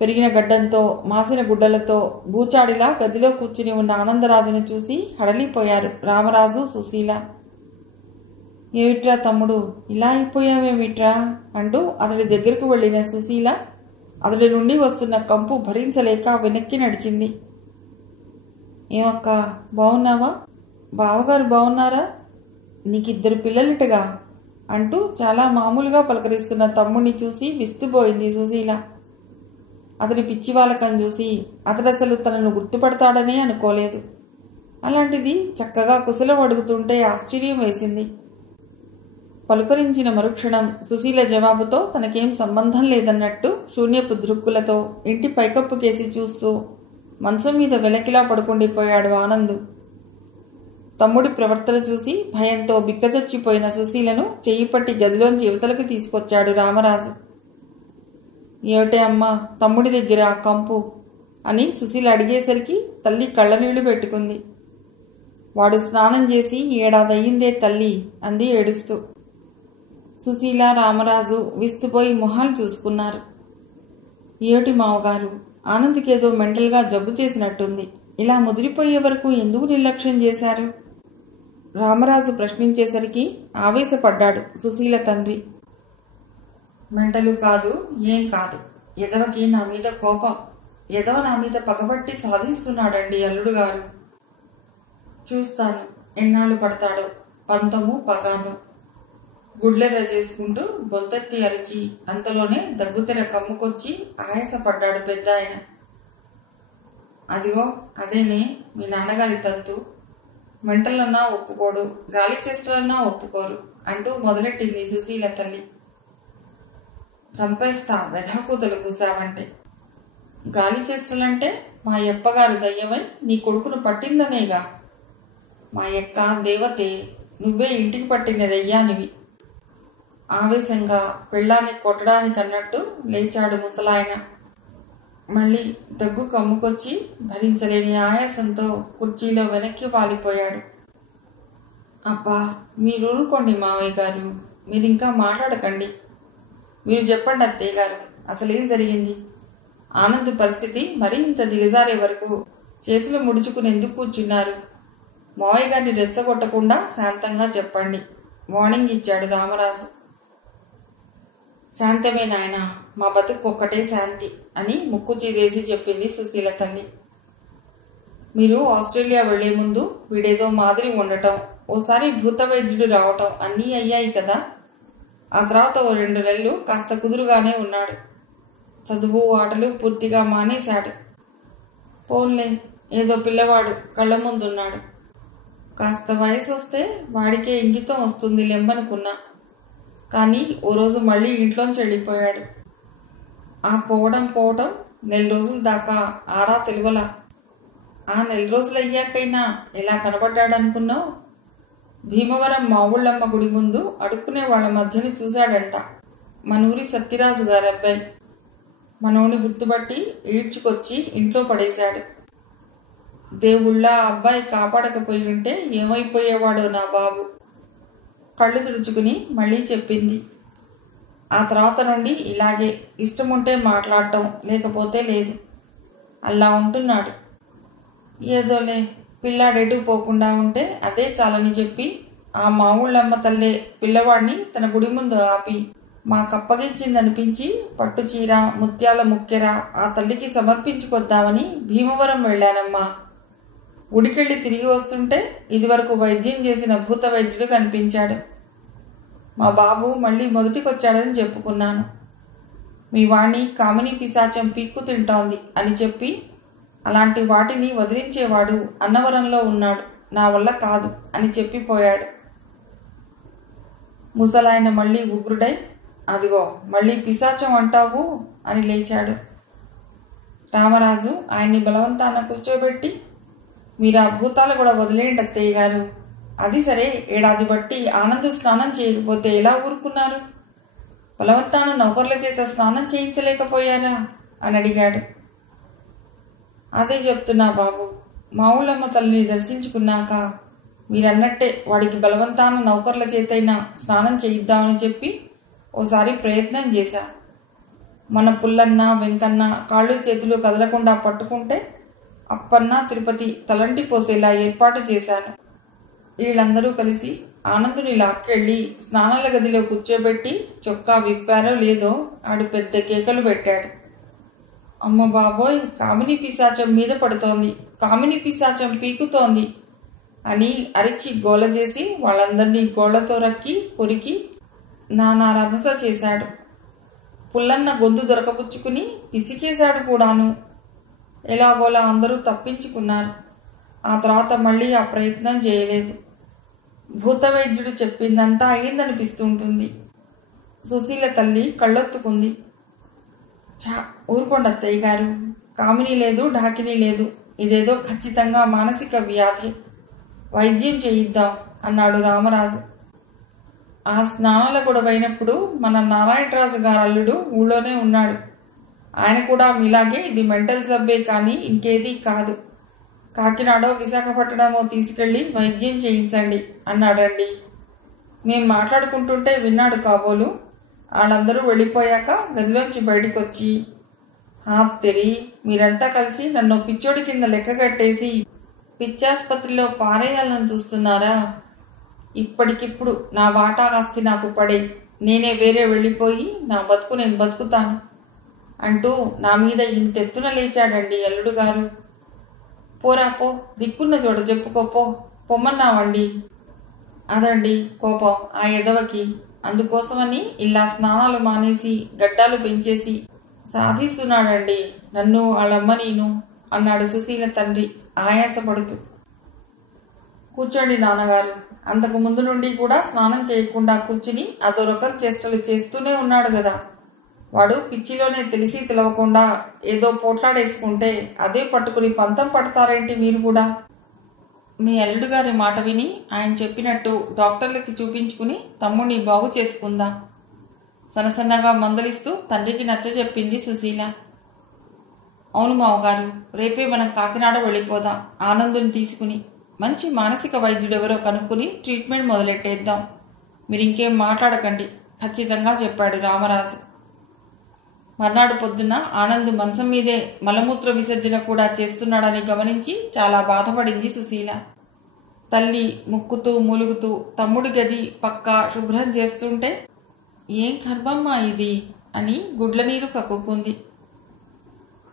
పెరిగిన గడ్డంతో, మాసిన గుడ్డలతో బూచాడిలా గదిలో కూర్చుని ఉన్న ఆనందరాజును చూసి హడలిపోయారు రామరాజు, సుశీల. ఏమిట్రా తమ్ముడు, ఇలా అయిపోయావేమిట్రా అంటూ అతడి దగ్గరకు వెళ్లిన సుశీల అతడి నుండి వస్తున్న కంపు భరించలేక వెనక్కి నడిచింది. ఏమక్క, బావున్నావా? బావగారు బావున్నారా? నీకిద్దరు పిల్లలిటగా అంటూ చాలా మామూలుగా పలకరిస్తున్న తమ్ముడిని చూసి విస్తుపోయింది సుశీల. అతడి పిచ్చివాలకం చూసి అతడసలు తనను గుర్తుపడతాడనే అనుకోలేదు. అలాంటిది చక్కగా కుశలం అడుగుతుంటే ఆశ్చర్యం వేసింది. పలుకరించిన మరుక్షణం సుశీల జవాబుతో తనకేం సంబంధం లేదన్నట్టు శూన్యపు దృక్కులతో ఇంటి పైకప్పు కేసి చూస్తూ మంచం మీద వెలకిలా పడుకుండిపోయాడు ఆనందు. తమ్ముడి ప్రవర్తన చూసి భయంతో బిక్కచచ్చిపోయిన సుశీలను చెయ్యి పట్టి గదిలోంచి యువతలకు తీసుకొచ్చాడు రామరాజు. ఏమిటే అమ్మా తమ్ముడి దగ్గర ఆ కంపు అని సుశీల అడిగేసరికి తల్లి కళ్ళనీళ్లు పెట్టుకుంది. వాడు స్నానం చేసి 7 ఏడాది అయ్యిందే తల్లి అంది ఏడుస్తూ. సుశీల, రామరాజు విస్తుపోయి మొహాలు చూసుకున్నారు. ఏమిటి మావగారు, ఆనంద్కేదో మెంటల్గా జబ్బు చేసినట్టుంది. ఇలా ముదిరిపోయే వరకు ఎందుకు నిర్లక్ష్యం చేశారు? రామరాజు ప్రశ్నించేసరికి ఆవేశపడ్డాడు సుశీల తండ్రి. మెంటలు కాదు, ఏం కాదు. ఎదవకి నా మీద కోపం. ఎదవ నా మీద పగబట్టి సాధిస్తున్నాడండి అల్లుడు గారు. చూస్తాను ఎన్నాళ్ళు పడతాడో. పంతము పగాను గుడ్లెర్ర చేసుకుంటూ గొంతెత్తి అరిచి అంతలోనే దగ్గుతెర కమ్ముకొచ్చి ఆయాసపడ్డాడు పెద్ద ఆయన. అదిగో అదేనే మీ నాన్నగారి తంతు. మెంటలన్నా ఒప్పుకోడు, గాలి చేష్టలన్నా ఒప్పుకోరు అంటూ మొదలెట్టింది సుశీల తల్లి. చంపేస్తా వెధకూతలు కూసావంటే. గాలి చేష్టలంటే మా యప్పగారు దయ్యమై నీ కొడుకును పట్టిందనేగా. మా యక్క దేవతే, నువ్వే ఇంటికి పట్టిన దయ్యానివి. ఆవేశంగా పెళ్ళాన్ని కొట్టడానికన్నట్టు లేచాడు ముసలాయన. మళ్ళీ దగ్గు కమ్ముకొచ్చి భరించలేని ఆయాసంతో కుర్చీలో వెనక్కి వాలిపోయాడు. అబ్బా మీరూరుకోండి మావయ్య గారు, మీరింకా మాట్లాడకండి. మీరు చెప్పండి అత్తయ్య గారు, అసలేం జరిగింది? ఆనంద్ పరిస్థితి మరీ ఇంత దిగజారే వరకు చేతులు ముడుచుకుని ఎందుకు కూర్చున్నారు? మావయ్య గారిని రెచ్చగొట్టకుండా శాంతంగా చెప్పండి వార్నింగ్ ఇచ్చాడు రామరాజు. శాంతమే నాయన, మా బతుకు ఒక్కటే శాంతి అని ముక్కు చీదేసి చెప్పింది సుశీల తల్లి. మీరు ఆస్ట్రేలియా వెళ్లే ముందు వీడేదో మాదిరి ఉండటం, ఓసారి భూత వైద్యుడు రావటం అన్నీ అయ్యాయి కదా. ఆ తర్వాత ఓ 2 నెలలు కాస్త కుదురుగానే ఉన్నాడు. చదువు ఆటలు పూర్తిగా మానేశాడు. పోన్లే, ఏదో పిల్లవాడు కళ్ళ ముందున్నాడు. కాస్త వయసు వస్తే వాడికే ఇంగితం వస్తుంది లెంబనుకున్నా. కానీ ఓ రోజు మళ్ళీ ఇంట్లోంచి వెళ్ళిపోయాడు. ఆ పోవడం 1 రోజుల దాకా ఆరా తెలివలా. ఆ 1 రోజులు అయ్యాకైనా ఎలా కనబడ్డాడనుకున్నావు? భీమవరం మా ఊళ్ళమ్మ గుడి ముందు అడుక్కునే వాళ్ళ మధ్యని చూశాడంట. మనూరి సత్యరాజు గారి అబ్బాయి. మనోని గుర్తుపట్టి ఈడ్చుకొచ్చి ఇంట్లో పడేశాడు. దేవుళ్ళ అబ్బాయి కాపాడకపోయి ఉంటే ఏమైపోయేవాడో నా బాబు. కళ్ళు తుడుచుకుని మళ్ళీ చెప్పింది. ఆ తర్వాత నుండి ఇలాగే, ఇష్టముంటే మాట్లాడటం, లేకపోతే లేదు. అలా ఉంటున్నాడు. ఏదోలే, పిల్లాడెటు పోకుండా ఉంటే అదే చాలని చెప్పి ఆ మా ఊళ్ళమ్మ తల్లే పిల్లవాడిని తన గుడి ముందు ఆపి మాకప్పగించిందనిపించి పట్టు చీర, ముత్యాల ముక్కెర ఆ తల్లికి సమర్పించుకొద్దామని భీమవరం వెళ్ళానమ్మా. గుడికెళ్ళి తిరిగి వస్తుంటే ఇదివరకు వైద్యం చేసిన భూత వైద్యుడు కనిపించాడు. మా బాబు మళ్ళీ మొదటికొచ్చాడని చెప్పుకున్నాను. మీ వాణ్ణి కామిని పిశాచం పీక్కు తింటోంది అని చెప్పి అలాంటి వాటిని వదిలించేవాడు అన్నవరంలో ఉన్నాడు, నా వల్ల కాదు అని చెప్పిపోయాడు. ముసలాయన మళ్ళీ ఉగ్రుడై, అదిగో మళ్ళీ పిశాచం అంటావు అని లేచాడు. రామరాజు ఆయన్ని బలవంతాన కూర్చోబెట్టి, మీరు ఆ భూతాలు కూడా వదిలేయండి అత్తయ్య గారు. అది సరే, ఏడాది బట్టి ఆనందు స్నానం చేయకపోతే ఎలా ఊరుకున్నారు? బలవంతాన నౌకర్ల చేత స్నానం చేయించలేకపోయారా అని అడిగాడు. అదే చెప్తున్నా బాబు, మా ఊళ్ళమ్మ తల్లిని దర్శించుకున్నాక మీరన్నట్టే వాడికి బలవంతాన నౌకర్ల చేతైనా స్నానం చేయిద్దామని చెప్పి ఓసారి ప్రయత్నం చేశా. మన పుల్లన్న వెంకన్న కాళ్ళు చేతులు కదలకుండా పట్టుకుంటే అప్పన్న తిరుపతి తలంటి పోసేలా ఏర్పాటు చేశాను. వీళ్ళందరూ కలిసి ఆనందుని లాక్కెళ్ళి స్నానాల గదిలో కూర్చోబెట్టి చొక్కా విప్పారో లేదో ఆడు పెద్ద కేకలు పెట్టాడు. అమ్మ బాబోయ్, కామిని పిశాచం మీద పడుతోంది, కామిని పిశాచం పీకుతోంది అని అరిచి గోల చేసి వాళ్ళందరినీ గోళ్లతో రక్కి కొరికి నానా రభస చేశాడు. పుల్లన్న గొంతు దొరకపుచ్చుకుని పిసికేశాడు కూడాను. ఎలాగోలా అందరూ తప్పించుకున్నారు. ఆ తర్వాత మళ్ళీ ఆ ప్రయత్నం చేయలేదు. భూత వైద్యుడు చెప్పిందంతా అయిందనిపిస్తుంటుంది. సుశీల తల్లి కళ్ళొత్తుకుంది. చా ఊరుకోండి అత్తయ్య గారు, కామిని లేదు, ఢాకిని లేదు, ఇదేదో ఖచ్చితంగా మానసిక వ్యాధి, వైద్యం చేయిద్దాం అన్నాడు రామరాజు. ఆ స్నానాల గొడవైనప్పుడు మన నారాయణరాజు గారు అల్లుడు ఊళ్ళోనే ఉన్నాడు. ఆయన కూడా మీలాగే ఇది మెంటల్ సబ్బే కానీ ఇంకేదీ కాదు. కాకినాడో విశాఖపట్నమో తీసుకెళ్లి వైద్యం చేయించండి అన్నాడండి. మేం మాట్లాడుకుంటుంటే విన్నాడు కాబోలు. వాళ్ళందరూ వెళ్ళిపోయాక గదిలోంచి బయటకొచ్చి, తెరి మీరంతా కలిసి నన్ను పిచ్చోడి కింద లెక్క కట్టేసి పిచ్చాసుపత్రిలో పారేయాలని చూస్తున్నారా? ఇప్పటికిప్పుడు నా వాటా ఆస్తి నాకు పడే, నేనే వేరే వెళ్ళిపోయి నా బతుకు నేను బతుకుతాను అంటూ నా మీద ఇంతెత్తున లేచాడండి అల్లుడు గారు. పోరా పో, దిక్కున్న చోట చెప్పుకోపో, పొమ్మన్నావండి. అదండి కోపం ఆ ఎదవకి. అందుకోసమని ఇలా స్నానాలు మానేసి గడ్డాలు పెంచేసి సాధిస్తున్నాడండి నన్ను వాళ్ళమ్మ నేను అన్నాడు సుశీల తండ్రి ఆయాసపడుతూ. కూర్చోండి నాన్నగారు. అంతకు ముందు నుండి కూడా స్నానం చేయకుండా కూర్చుని అదో రకం చేష్టలు చేస్తూనే ఉన్నాడు కదా. వాడు పిచ్చిలోనే తెలిసి తెలవకుండా ఏదో పోట్లాడేసుకుంటే అదే పట్టుకుని పంతం పడతారేంటి మీరు కూడా? మీ అల్లుడు గారి మాట విని ఆయన చెప్పినట్టు డాక్టర్లకి చూపించుకుని తమ్ముడిని బాగు చేసుకుందాం సనసన్నగా మందలిస్తూ తండ్రికి నచ్చ చెప్పింది సుశీల. అవును మావగారు, రేపే మనం కాకినాడ వెళ్ళిపోదాం. ఆనందుని తీసుకుని మంచి మానసిక వైద్యుడెవరో కనుక్కుని ట్రీట్మెంట్ మొదలెట్టేద్దాం. మీరింకేం మాట్లాడకండి ఖచ్చితంగా చెప్పాడు రామరాజు. మర్నాడు పొద్దున్న ఆనంద్ మంచం మీదే మలమూత్ర విసర్జన కూడా చేస్తున్నాడని గమనించి చాలా బాధపడింది సుశీల. తల్లి ముక్కుతూ మూలుగుతూ తమ్ముడి గది పక్క శుభ్రం చేస్తుంటే ఏం కర్మమ్మా ఇది అని గుడ్ల నీరు కక్కుకుంది.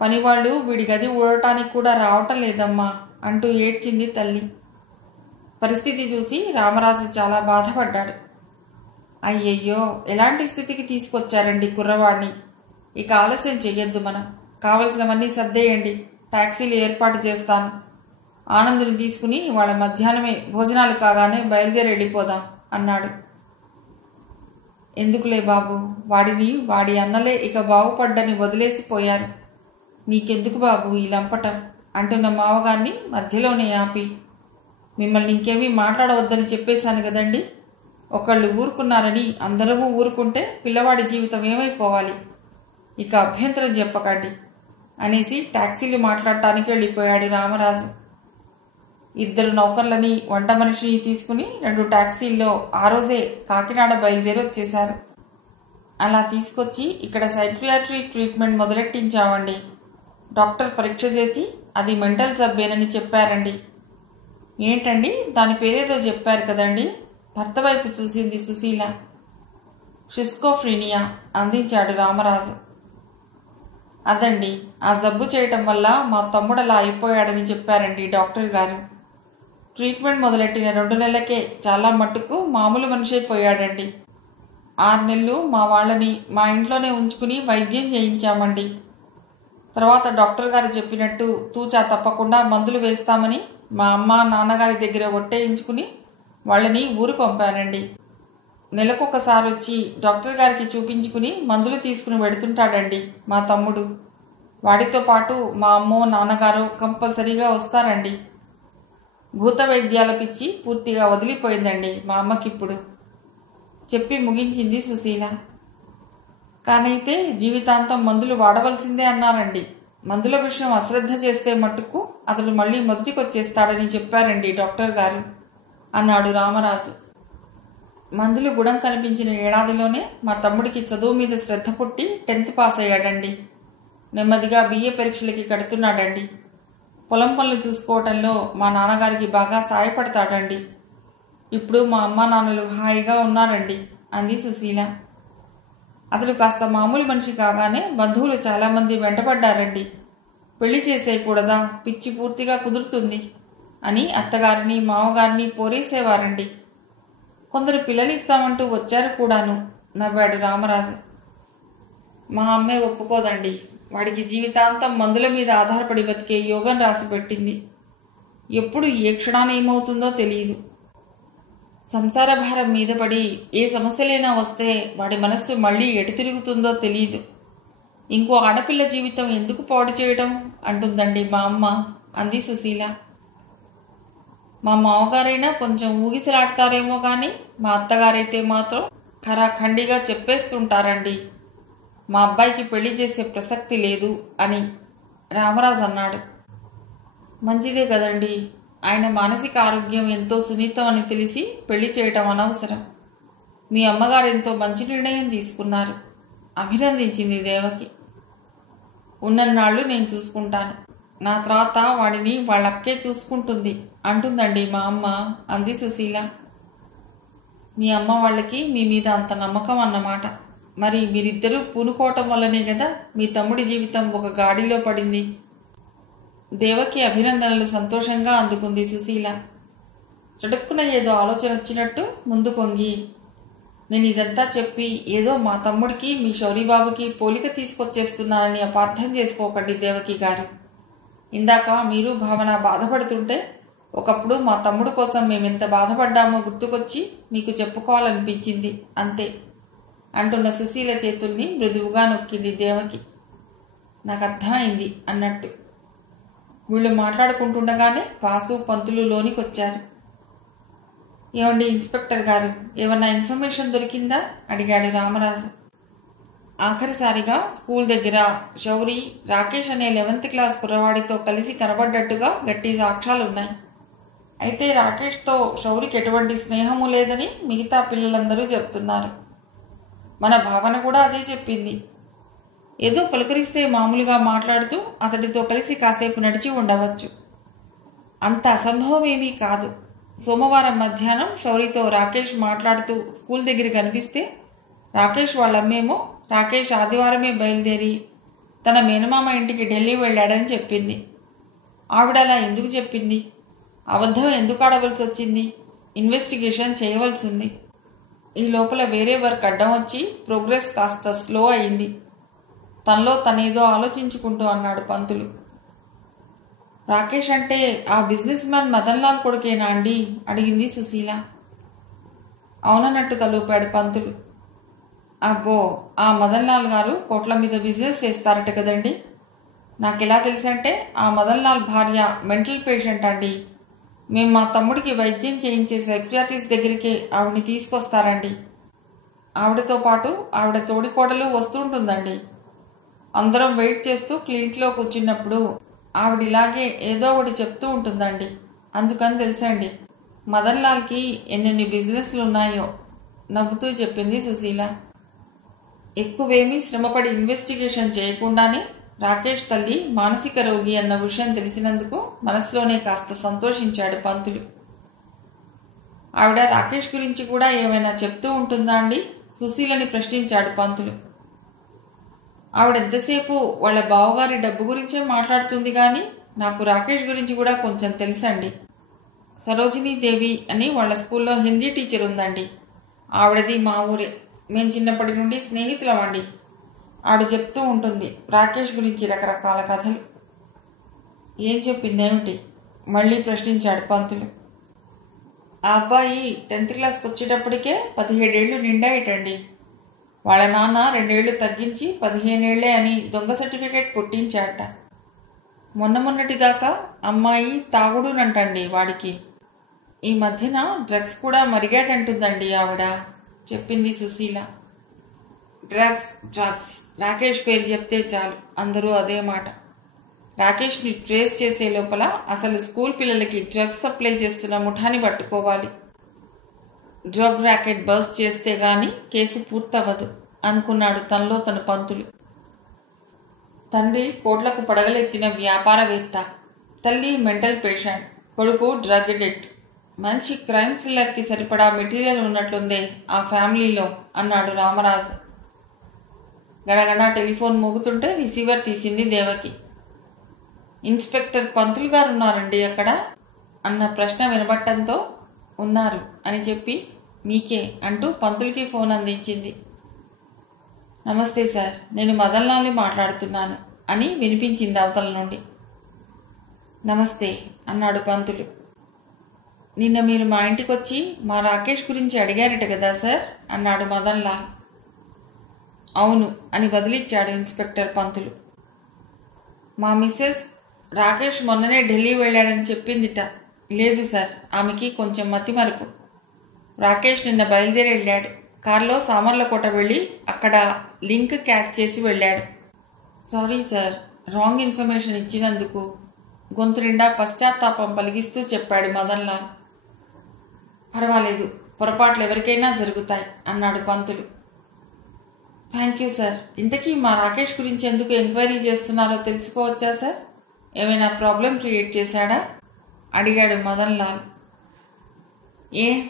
పనివాళ్లు వీడి గది ఊడటానికి కూడా రావటం లేదమ్మా అంటూ ఏడ్చింది తల్లి. పరిస్థితి చూసి రామరాజు చాలా బాధపడ్డాడు. అయ్యయ్యో, ఎలాంటి స్థితికి తీసుకొచ్చారండి కుర్రవాణ్ణి. ఇక ఆలస్యం చెయ్యొద్దు, మనం కావలసినవన్నీ సర్దేయండి, టాక్సీలు ఏర్పాటు చేస్తాను. ఆనందుని తీసుకుని వాళ్ళ మధ్యాహ్నమే భోజనాలు కాగానే బయలుదేరి వెళ్ళిపోదాం అన్నాడు. ఎందుకులే బాబు, వాడిని వాడి అన్నలే ఇక బాగుపడ్డని వదిలేసిపోయారు. నీకెందుకు బాబు ఈ లంపటం అంటున్న మావగారిని మధ్యలోనే ఆపి, మిమ్మల్ని ఇంకేమీ మాట్లాడవద్దని చెప్పేశాను కదండి. ఒకళ్ళు ఊరుకున్నారని అందరము ఊరుకుంటే పిల్లవాడి జీవితం ఏమైపోవాలి. ఇక అభ్యంతరం చెప్పకండి అనేసి టాక్సీలు మాట్లాడటానికి వెళ్ళిపోయాడు రామరాజు. 2 నౌకర్లని, వంట మనిషిని తీసుకుని 2 టాక్సీల్లో ఆ రోజే కాకినాడ బయలుదేరి వచ్చేశారు. అలా తీసుకొచ్చి ఇక్కడ సైక్రియాట్రీ ట్రీట్మెంట్ మొదలెట్టించామండి. డాక్టర్ పరీక్ష చేసి అది మెంటల్ జబ్బేనని చెప్పారండి. ఏంటండి, దాని పేరేదో చెప్పారు కదండి. భర్త వైపు చూసింది సుశీల. షిస్కోఫ్రీనియా అందించాడు రామరాజు. అదండి, ఆ జబ్బు చేయటం వల్ల మా తమ్ముడు అలా అయిపోయాడని చెప్పారండి డాక్టర్ గారు. ట్రీట్మెంట్ మొదలెట్టిన 2 నెలలకే చాలా మట్టుకు మామూలు మనిషి అయిపోయాడండి. 6 నెలలు మా వాళ్ళని మా ఇంట్లోనే ఉంచుకుని వైద్యం చేయించామండి. తర్వాత డాక్టర్ గారు చెప్పినట్టు తూచా తప్పకుండా మందులు వేస్తామని మా అమ్మ నాన్నగారి దగ్గర ఒట్టేయించుకుని వాళ్ళని ఊరు పంపానండి. నెలకొకసారి వచ్చి డాక్టర్ గారికి చూపించుకుని మందులు తీసుకుని వెడుతుంటాడండి మా తమ్ముడు. వాడితో పాటు మా అమ్మో నాన్నగారు కంపల్సరీగా వస్తారండి. భూత వైద్యాల పిచ్చి పూర్తిగా వదిలిపోయిందండి మా అమ్మకిప్పుడు చెప్పి ముగించింది సుశీల. కానైతే జీవితాంతం మందులు వాడవలసిందే అన్నారండి. మందుల విషయం అశ్రద్ధ చేస్తే మట్టుకు అతడు మళ్ళీ మొదటికొచ్చేస్తాడని చెప్పారండి డాక్టర్ గారు అన్నాడు రామరాజు. మందులు గుణం కనిపించిన ఏడాదిలోనే మా తమ్ముడికి చదువు మీద శ్రద్ధ పుట్టి 10th పాస్ అయ్యాడండి. నెమ్మదిగా BA పరీక్షలకి కడుతున్నాడండి. పొలం పనులు చూసుకోవటంలో మా నాన్నగారికి బాగా సాయపడతాడండి. ఇప్పుడు మా అమ్మా నాన్నలు హాయిగా ఉన్నారండి అంది సుశీల. అతడు కాస్త మామూలు మనిషి కాగానే బంధువులు చాలామంది వెంటపడ్డారండి. పెళ్లి చేసేయకూడదా, పిచ్చి పూర్తిగా కుదురుతుంది అని అత్తగారిని మామగారిని పోరేసేవారండి. కొందరు పిల్లలిస్తామంటూ వచ్చారు కూడాను నవ్వాడు రామరాజు. మా అమ్మే ఒప్పుకోదండి. వాడికి జీవితాంతం మందుల మీద ఆధారపడి బతికే యోగం రాసి పెట్టింది. ఎప్పుడు ఏ క్షణాన ఏమవుతుందో తెలియదు. సంసార భారం మీద పడి ఏ సమస్యలైనా వస్తే వాడి మనస్సు మళ్ళీ ఎటు తిరుగుతుందో తెలియదు. ఇంకో ఆడపిల్ల జీవితం ఎందుకు పాడు చేయడం అంటుందండి మా అమ్మ అంది సుశీల. మా మామగారైనా కొంచెం ఊగిసలాడతారేమో కానీ మా అత్తగారైతే మాత్రం ఖరాఖండిగా చెప్పేస్తుంటారండి. మా అబ్బాయికి పెళ్లి చేసే ప్రసక్తి లేదు అని రామరాజు అన్నాడు. మంచిదే కదండి, ఆయన మానసిక ఆరోగ్యం ఎంతో సున్నితం అని తెలిసి పెళ్లి చేయటం అనవసరం. మీ అమ్మగారు ఎంతో మంచి నిర్ణయం తీసుకున్నారు అభినందించింది దేవకి. ఉన్నన్నాళ్ళు నేను చూసుకుంటాను, నా తర్వాత వాడిని వాళ్ళక్కే చూసుకుంటుంది అంటుందండి మా అమ్మ అంది సుశీల. మీ అమ్మ వాళ్ళకి మీ మీద అంత నమ్మకం అన్నమాట. మరి మీరిద్దరూ పూనుకోవటం వల్లనే కదా మీ తమ్ముడి జీవితం ఒక గాడిలో పడింది. దేవకి అభినందనలు సంతోషంగా అందుకుంది సుశీల. చటుక్కున ఏదో ఆలోచన వచ్చినట్టు ముందు కొంగి, నేను ఇదంతా చెప్పి ఏదో మా తమ్ముడికి మీ శౌరీబాబుకి పోలిక తీసుకొచ్చేస్తున్నానని అపార్థం చేసుకోకండి దేవకి గారు. ఇందాక మీరు భావన బాధపడుతుంటే ఒకప్పుడు మా తమ్ముడు కోసం మేమెంత బాధపడ్డామో గుర్తుకొచ్చి మీకు చెప్పుకోవాలనిపించింది అంతే అంటున్న సుశీల చేతుల్ని మృదువుగా నొక్కింది దేవకి. నాకు అర్థమైంది అన్నట్టు. వీళ్ళు మాట్లాడుకుంటుండగానే వాసు పంతులు లోనికొచ్చారు. ఏమండి ఇన్స్పెక్టర్ గారు, ఏమన్నా ఇన్ఫర్మేషన్ దొరికిందా అడిగాడు రామరాజు. ఆఖరిసారిగా స్కూల్ దగ్గర శౌరి రాకేష్ అనే 11th క్లాస్ కుర్రవాడితో కలిసి కనబడ్డట్టుగా గట్టి సాక్ష్యాలున్నాయి. అయితే రాకేష్తో శౌరికి ఎటువంటి స్నేహము లేదని మిగతా పిల్లలందరూ చెప్తున్నారు. మన భావన కూడా అదే చెప్పింది. ఏదో పలుకరిస్తే మామూలుగా మాట్లాడుతూ అతడితో కలిసి కాసేపు నడిచి ఉండవచ్చు. అంత అసంభవం ఏమీ కాదు. సోమవారం మధ్యాహ్నం శౌరితో రాకేష్ మాట్లాడుతూ స్కూల్ దగ్గర కనిపిస్తే రాకేష్ వాళ్ళమ్మేమో రాకేష్ ఆదివారమే బయలుదేరి తన మేనమామ ఇంటికి ఢిల్లీ వెళ్ళాడని చెప్పింది. ఆవిడ అలా ఎందుకు చెప్పింది? అబద్ధం ఎందుకు ఆడవలసి వచ్చింది? ఇన్వెస్టిగేషన్ చేయవలసింది. ఈ లోపల వేరే వర్క్ అడ్డం వచ్చి ప్రోగ్రెస్ కాస్త స్లో అయింది. తనలో తనేదో ఆలోచించుకుంటూ అన్నాడు పంతులు. రాకేష్ అంటే ఆ బిజినెస్ మ్యాన్ మదన్ లాల్ కొడుకేనా అండి? అడిగింది సుశీల. అవునన్నట్టు తలూపాడు పంతులు. అబ్బో, ఆ మదన్ లాల్ గారు కోట్ల మీద బిజినెస్ చేస్తారట కదండి. నాకెలా తెలుసంటే ఆ మదన్ లాల్ భార్య మెంటల్ పేషెంట్ అండి. మేము మా తమ్ముడికి వైద్యం చేయించే సైకియాట్రిస్ట్ దగ్గరికి ఆవిడని తీసుకొస్తారండి. ఆవిడతో పాటు ఆవిడ తోడికోడలు వస్తుంటుందండి. అందరం వెయిట్ చేస్తూ క్లినిక్లో కూర్చున్నప్పుడు ఆవిడిలాగే ఏదో ఒకటి చెప్తూ ఉంటుందండి. అందుకని తెలుసండి మదన్ లాల్కి ఎన్నెన్ని బిజినెస్లు ఉన్నాయో, నవ్వుతూ చెప్పింది సుశీల. ఎక్కువేమీ శ్రమపడి ఇన్వెస్టిగేషన్ చేయకుండానే రాకేష్ తల్లి మానసిక రోగి అన్న విషయం తెలిసినందుకు మనసులోనే కాస్త సంతోషించాడు పంతులు. ఆవిడ రాకేష్ గురించి కూడా ఏమైనా చెప్తూ ఉంటుందా అండి? సుశీలని ప్రశ్నించాడు పంతులు. ఆవిడ ఎంతసేపు వాళ్ళ బావగారి డబ్బు గురించే మాట్లాడుతుంది కానీ నాకు రాకేష్ గురించి కూడా కొంచెం తెలుసండి. సరోజినీ దేవి అని వాళ్ళ స్కూల్లో హిందీ టీచర్ ఉందండి. ఆవిడది మా ఊరే. మేము చిన్నప్పటి నుండి స్నేహితులమండి. ఆవిడ చెప్తూ ఉంటుంది రాకేష్ గురించి రకరకాల కథలు. ఏం చెప్పిందేమిటి? మళ్ళీ ప్రశ్నించాడు పంతులు. ఆ అబ్బాయి 10th క్లాస్కి వచ్చేటప్పటికే 17 ఏళ్ళు నిండాయిటండి. వాళ్ళ నాన్న 2 ఏళ్ళు తగ్గించి 15 ఏళ్లే అని దొంగ సర్టిఫికేట్ పుట్టించాట. మొన్నటిదాకా అమ్మాయి తాగుడునంటండి వాడికి. ఈ మధ్యన డ్రగ్స్ కూడా మరిగాడంటుందండి ఆవిడ, చెప్పింది సుశీల. డ్రగ్స్ రాకేష్ పేరు చెప్తే చాలు అందరూ అదే మాట. రాకేష్ని ట్రేస్ చేసే లోపల అసలు స్కూల్ పిల్లలకి డ్రగ్స్ సప్లై చేస్తున్న ముఠాని పట్టుకోవాలి. డ్రగ్ ర్యాకెట్ బస్ట్ చేస్తే గాని కేసు పూర్తవ్వదు అనుకున్నాడు తనలో తన పంతులు. తండ్రి కోట్లకు పడగలెత్తిన వ్యాపారవేత్త, తల్లి మెంటల్ పేషెంట్, కొడుకు డ్రగ్ ఎడిక్ట్. మంచి క్రైమ్ థ్రిల్లర్కి సరిపడా మెటీరియల్ ఉన్నట్లుందే ఆ ఫ్యామిలీలో అన్నాడు రామరాజు. గడగడ టెలిఫోన్ మోగుతుంటే రిసీవర్ తీసింది దేవకి. ఇన్స్పెక్టర్ పంతులు గారు ఉన్నారండి అక్కడ అన్న ప్రశ్న వినబట్టంతో ఉన్నారు అని చెప్పి మీకే అంటూ పంతులకి ఫోన్ అందించింది. నమస్తే సార్, నేను మదన్ లాల్ని మాట్లాడుతున్నాను అని వినిపించింది అవతల నుండి. నమస్తే అన్నాడు పంతులు. నిన్న మీరు మా ఇంటికి వచ్చి మా రాకేష్ గురించి అడిగారట కదా సార్ అన్నాడు మదన్ లాల్. అవును అని బదిలిచ్చాడు ఇన్స్పెక్టర్ పంతులు. మా మిస్సెస్ రాకేష్ మొన్ననే ఢిల్లీ వెళ్ళాడని చెప్పిందిట. లేదు సార్, ఆమెకి కొంచెం మతిమరుపు. రాకేష్ నిన్న బయలుదేరి వెళ్ళాడు. కారులో సామర్లకోట వెళ్ళి అక్కడ లింక్ క్యాచ్ చేసి వెళ్ళాడు. సారీ సార్, రాంగ్ ఇన్ఫర్మేషన్ ఇచ్చినందుకు, గొంతు నిండా పశ్చాత్తాపం పలిగిస్తూ చెప్పాడు మదన్ లాల్. పర్వాలేదు, పొరపాట్లు ఎవరికైనా జరుగుతాయి అన్నాడు పంతులు. Thank you sir. ఇంతకీ మా రాకేష్ గురించి ఎందుకు ఎంక్వైరీ చేస్తున్నారో తెలుసుకోవచ్చా సార్? ఏమైనా ప్రాబ్లం క్రియేట్ చేశాడా అడిగాడు మదన్ లాల్.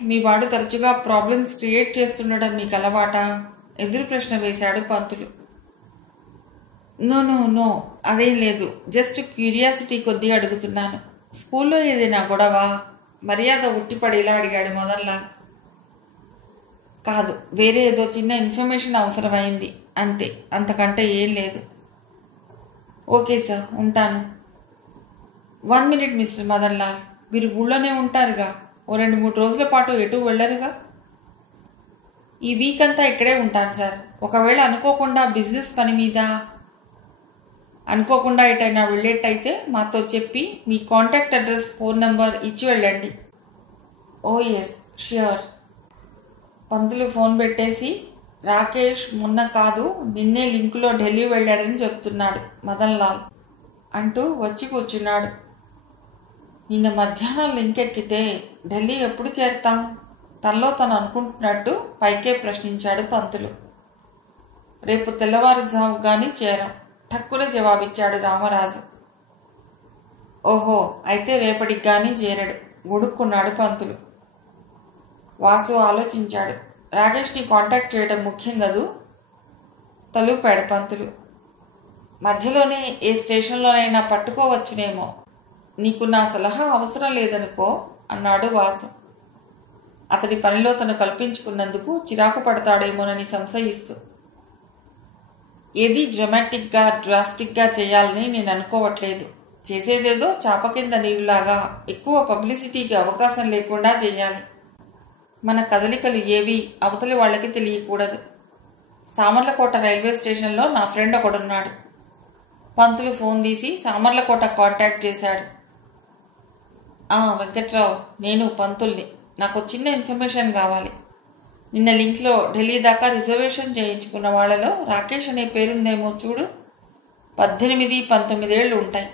మీ వాడు తరచుగా ప్రాబ్లమ్స్ క్రియేట్ చేస్తుండడం మీకు అలవాటా? ఎదురు ప్రశ్న వేశాడు పంతులు. నో అదేం లేదు, జస్ట్ క్యూరియాసిటీ కొద్దీ అడుగుతున్నాను. స్కూల్లో ఏదైనా గొడవ, మర్యాద ఉట్టిపడేలా అడిగాడు మదన్ లాల్. కాదు, వేరే ఏదో చిన్న ఇన్ఫర్మేషన్ అవసరమైంది అంతే, అంతకంటే ఏం లేదు. ఓకే సార్, ఉంటాను. 1 minute మిస్టర్ మదన్ లాల్, మీరు ఊళ్ళోనే ఉంటారుగా, ఓ 2-3 రోజుల పాటు ఎటు వెళ్ళరుగా? ఈ వీక్ అంతా ఇక్కడే ఉంటాను సార్. ఒకవేళ అనుకోకుండా బిజినెస్ పని మీద అనుకోకుండా ఎటైనా వెళ్ళేట్టయితే మాతో చెప్పి మీ కాంటాక్ట్ అడ్రస్, ఫోన్ నంబర్ ఇచ్చి వెళ్ళండి. ఓ ఎస్ ష్యూర్. పంతులు ఫోన్ పెట్టేసి రాకేష్ మొన్న కాదు నిన్నే లింకులో ఢిల్లీ వెళ్ళాడని చెప్తున్నాడు మదన్ లాల్ అంటూ వచ్చి కూర్చున్నాడు. నిన్న మధ్యాహ్నం లింక్ ఎక్కితే ఢిల్లీ ఎప్పుడు చేరుతాం? తనలో తను అనుకుంటున్నట్టు పైకే ప్రశ్నించాడు పంతులు. రేపు తెల్లవారుజాము గాని చేరం, ఠక్కున జవాబిచ్చాడు రామరాజు. ఓహో, అయితే రేపటికి గాని చేరడు, గుడుక్కున్నాడు పంతులు. వాసు ఆలోచించాడు. రాకేష్ని కాంటాక్ట్ చేయడం ముఖ్యం కదూ, తలూపాడు పంతులు. మధ్యలోనే ఏ స్టేషన్లోనైనా పట్టుకోవచ్చునేమో. నీకు నా సలహా అవసరం లేదనుకో అన్నాడు వాసు. అతడి పనిలో తను కల్పించుకున్నందుకు చిరాకు పడతాడేమోనని సంశయిస్తూ. ఏది డ్రాస్టిక్గా చేయాలని నేను అనుకోవట్లేదు. చేసేదేదో చాప కింద నీరులాగా ఎక్కువ పబ్లిసిటీకి అవకాశం లేకుండా చేయాలి. మన కదలికలు ఏవి అవతలి వాళ్ళకి తెలియకూడదు. సామర్లకోట రైల్వే స్టేషన్లో నా ఫ్రెండ్ ఒకడున్నాడు. పంతులు ఫోన్ తీసి సామర్లకోట కాంటాక్ట్ చేశాడు. వెంకట్రావు, నేను పంతుల్ని. నాకు చిన్న ఇన్ఫర్మేషన్ కావాలి. నిన్న లింక్లో ఢిల్లీ దాకా రిజర్వేషన్ చేయించుకున్న వాళ్ళలో రాకేష్ అనే పేరుందేమో చూడు. 18-19 ఏళ్ళు ఉంటాయి.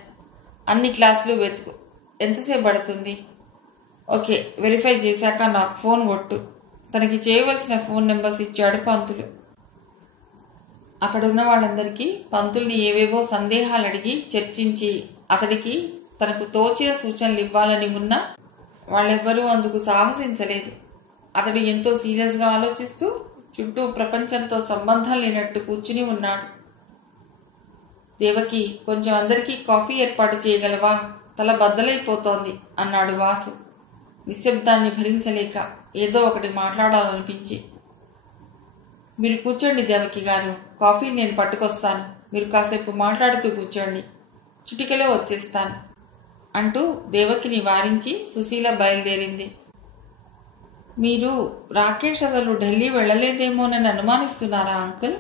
అన్ని క్లాసులు వెతుకు. ఎంతసేపు పడుతుంది? ఓకే, వెరిఫై చేశాక నాకు ఫోన్ కొట్టు. తనకి చేయవలసిన ఫోన్ నెంబర్స్ ఇచ్చాడు పంతులు. అక్కడున్న వాళ్ళందరికీ పంతుల్ని ఏవేవో సందేహాలు అడిగి చర్చించి అతడికి తనకు తోచిన సూచనలు ఇవ్వాలని ఉన్నా వాళ్ళెవ్వరూ అందుకు సాహసించలేదు. అతడు ఎంతో సీరియస్గా ఆలోచిస్తూ చుట్టూ ప్రపంచంతో సంబంధం లేనట్టు కూర్చుని ఉన్నాడు. దేవకి, కొంచెం అందరికీ కాఫీ ఏర్పాటు చేయగలవా? తల బద్దలైపోతోంది అన్నాడు వాసు, నిశ్శబ్దాన్ని భరించలేక ఏదో ఒకటి మాట్లాడాలనిపించి. మీరు కూర్చోండి దేవకి గారు, కాఫీ నేను పట్టుకొస్తాను. మీరు కాసేపు మాట్లాడుతూ కూర్చోండి, చిటికెలో వచ్చేస్తాను అంటూ దేవకిని వారించి సుశీల బయలుదేరింది. మీరు రాకేష్ అసలు ఢిల్లీ వెళ్ళలేదేమోనని అనుమానిస్తున్నారా అంకుల్?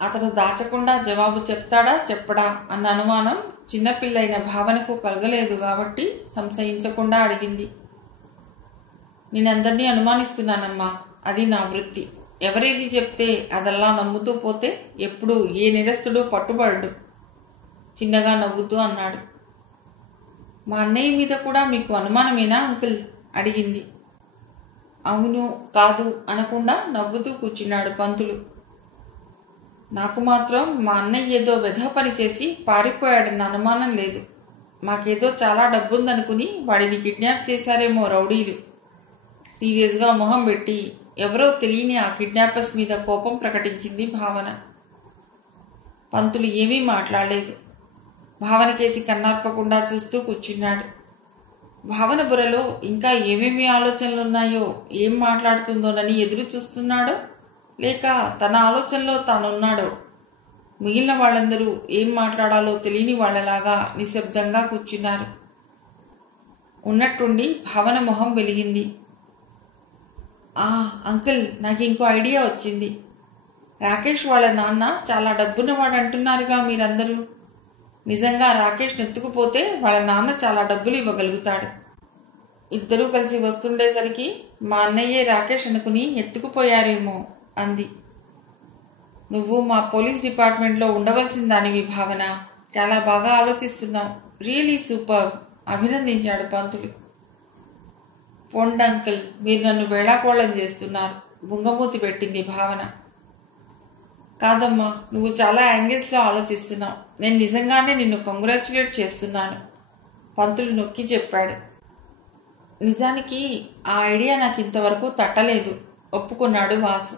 అతను దాచకుండా జవాబు చెప్తాడా చెప్పడా అన్న అనుమానం చిన్నపిల్లైన భావనకు కలగలేదు కాబట్టి సంశయించకుండా అడిగింది. నేనందరినీ అనుమానిస్తున్నానమ్మా, అది నా వృత్తి. ఎవరేది చెప్తే అదల్లా నమ్ముతూ పోతే ఎప్పుడు ఏ నిరస్తుడు పట్టుబడు చిన్నగా నవ్వుతూ అన్నాడు. మా అన్నయ్య మీద కూడా మీకు అనుమానమేనా అంకుల్ అడిగింది. అవును కాదు అనకుండా నవ్వుతూ కూర్చున్నాడు పంతులు. నాకు మాత్రం మా అన్నయ్య ఏదో వెధవ పని చేసి పారిపోయాడన్న అనుమానం లేదు. మాకేదో చాలా డబ్బుందనుకుని వాడిని కిడ్నాప్ చేశారేమో రౌడీలు. సీరియస్గా మొహం పెట్టి ఎవరో తెలియని ఆ కిడ్నాపర్స్ మీద కోపం ప్రకటించింది భావన. పంతులు ఏమీ మాట్లాడలేదు. భావన కేసి కన్నార్పకుండా చూస్తూ కూర్చున్నాడు. భావన బుర్రలో ఇంకా ఏమేమి ఆలోచనలున్నాయో, ఏం మాట్లాడుతుందోనని ఎదురు చూస్తున్నాడో, లేక తన ఆలోచనలో తానున్నాడో. మిగిలిన వాళ్ళందరూ ఏం మాట్లాడాలో తెలియని వాళ్లలాగా నిశ్శబ్దంగా కూర్చున్నారు. ఉన్నట్టుండి భావన మొహం వెలిగింది. అంకుల్, నాకు ఇంకో ఐడియా వచ్చింది. రాకేష్ వాళ్ళ నాన్న చాలా డబ్బున్నవాడు అంటున్నారుగా మీరందరూ. నిజంగా రాకేష్ నెత్తుకుపోతే వాళ్ళ నాన్న చాలా డబ్బులు ఇవ్వగలుగుతాడు. ఇద్దరూ కలిసి వస్తుండేసరికి మా అన్నయ్యే రాకేష్ అనుకుని ఎత్తుకుపోయారేమో అంది. నువ్వు మా పోలీస్ డిపార్ట్మెంట్లో ఉండవలసిన దానివి భావన. చాలా బాగా ఆలోచిస్తున్నావు. రియలీ సూపర్ అభినందించాడు పంతులు. పొండ్ అంకుల్, మీరు నన్ను వేళాకోళం చేస్తున్నారు బుంగమూతి పెట్టింది భావన. కాదమ్మా, నువ్వు చాలా యాంగిల్స్లో ఆలోచిస్తున్నావు. నేను నిజంగానే నిన్ను కంగ్రాచ్యులేట్ చేస్తున్నాను పంతులు నొక్కి చెప్పాడు. నిజానికి ఆ ఐడియా నాకు ఇంతవరకు తట్టలేదు ఒప్పుకున్నాడు వాసు.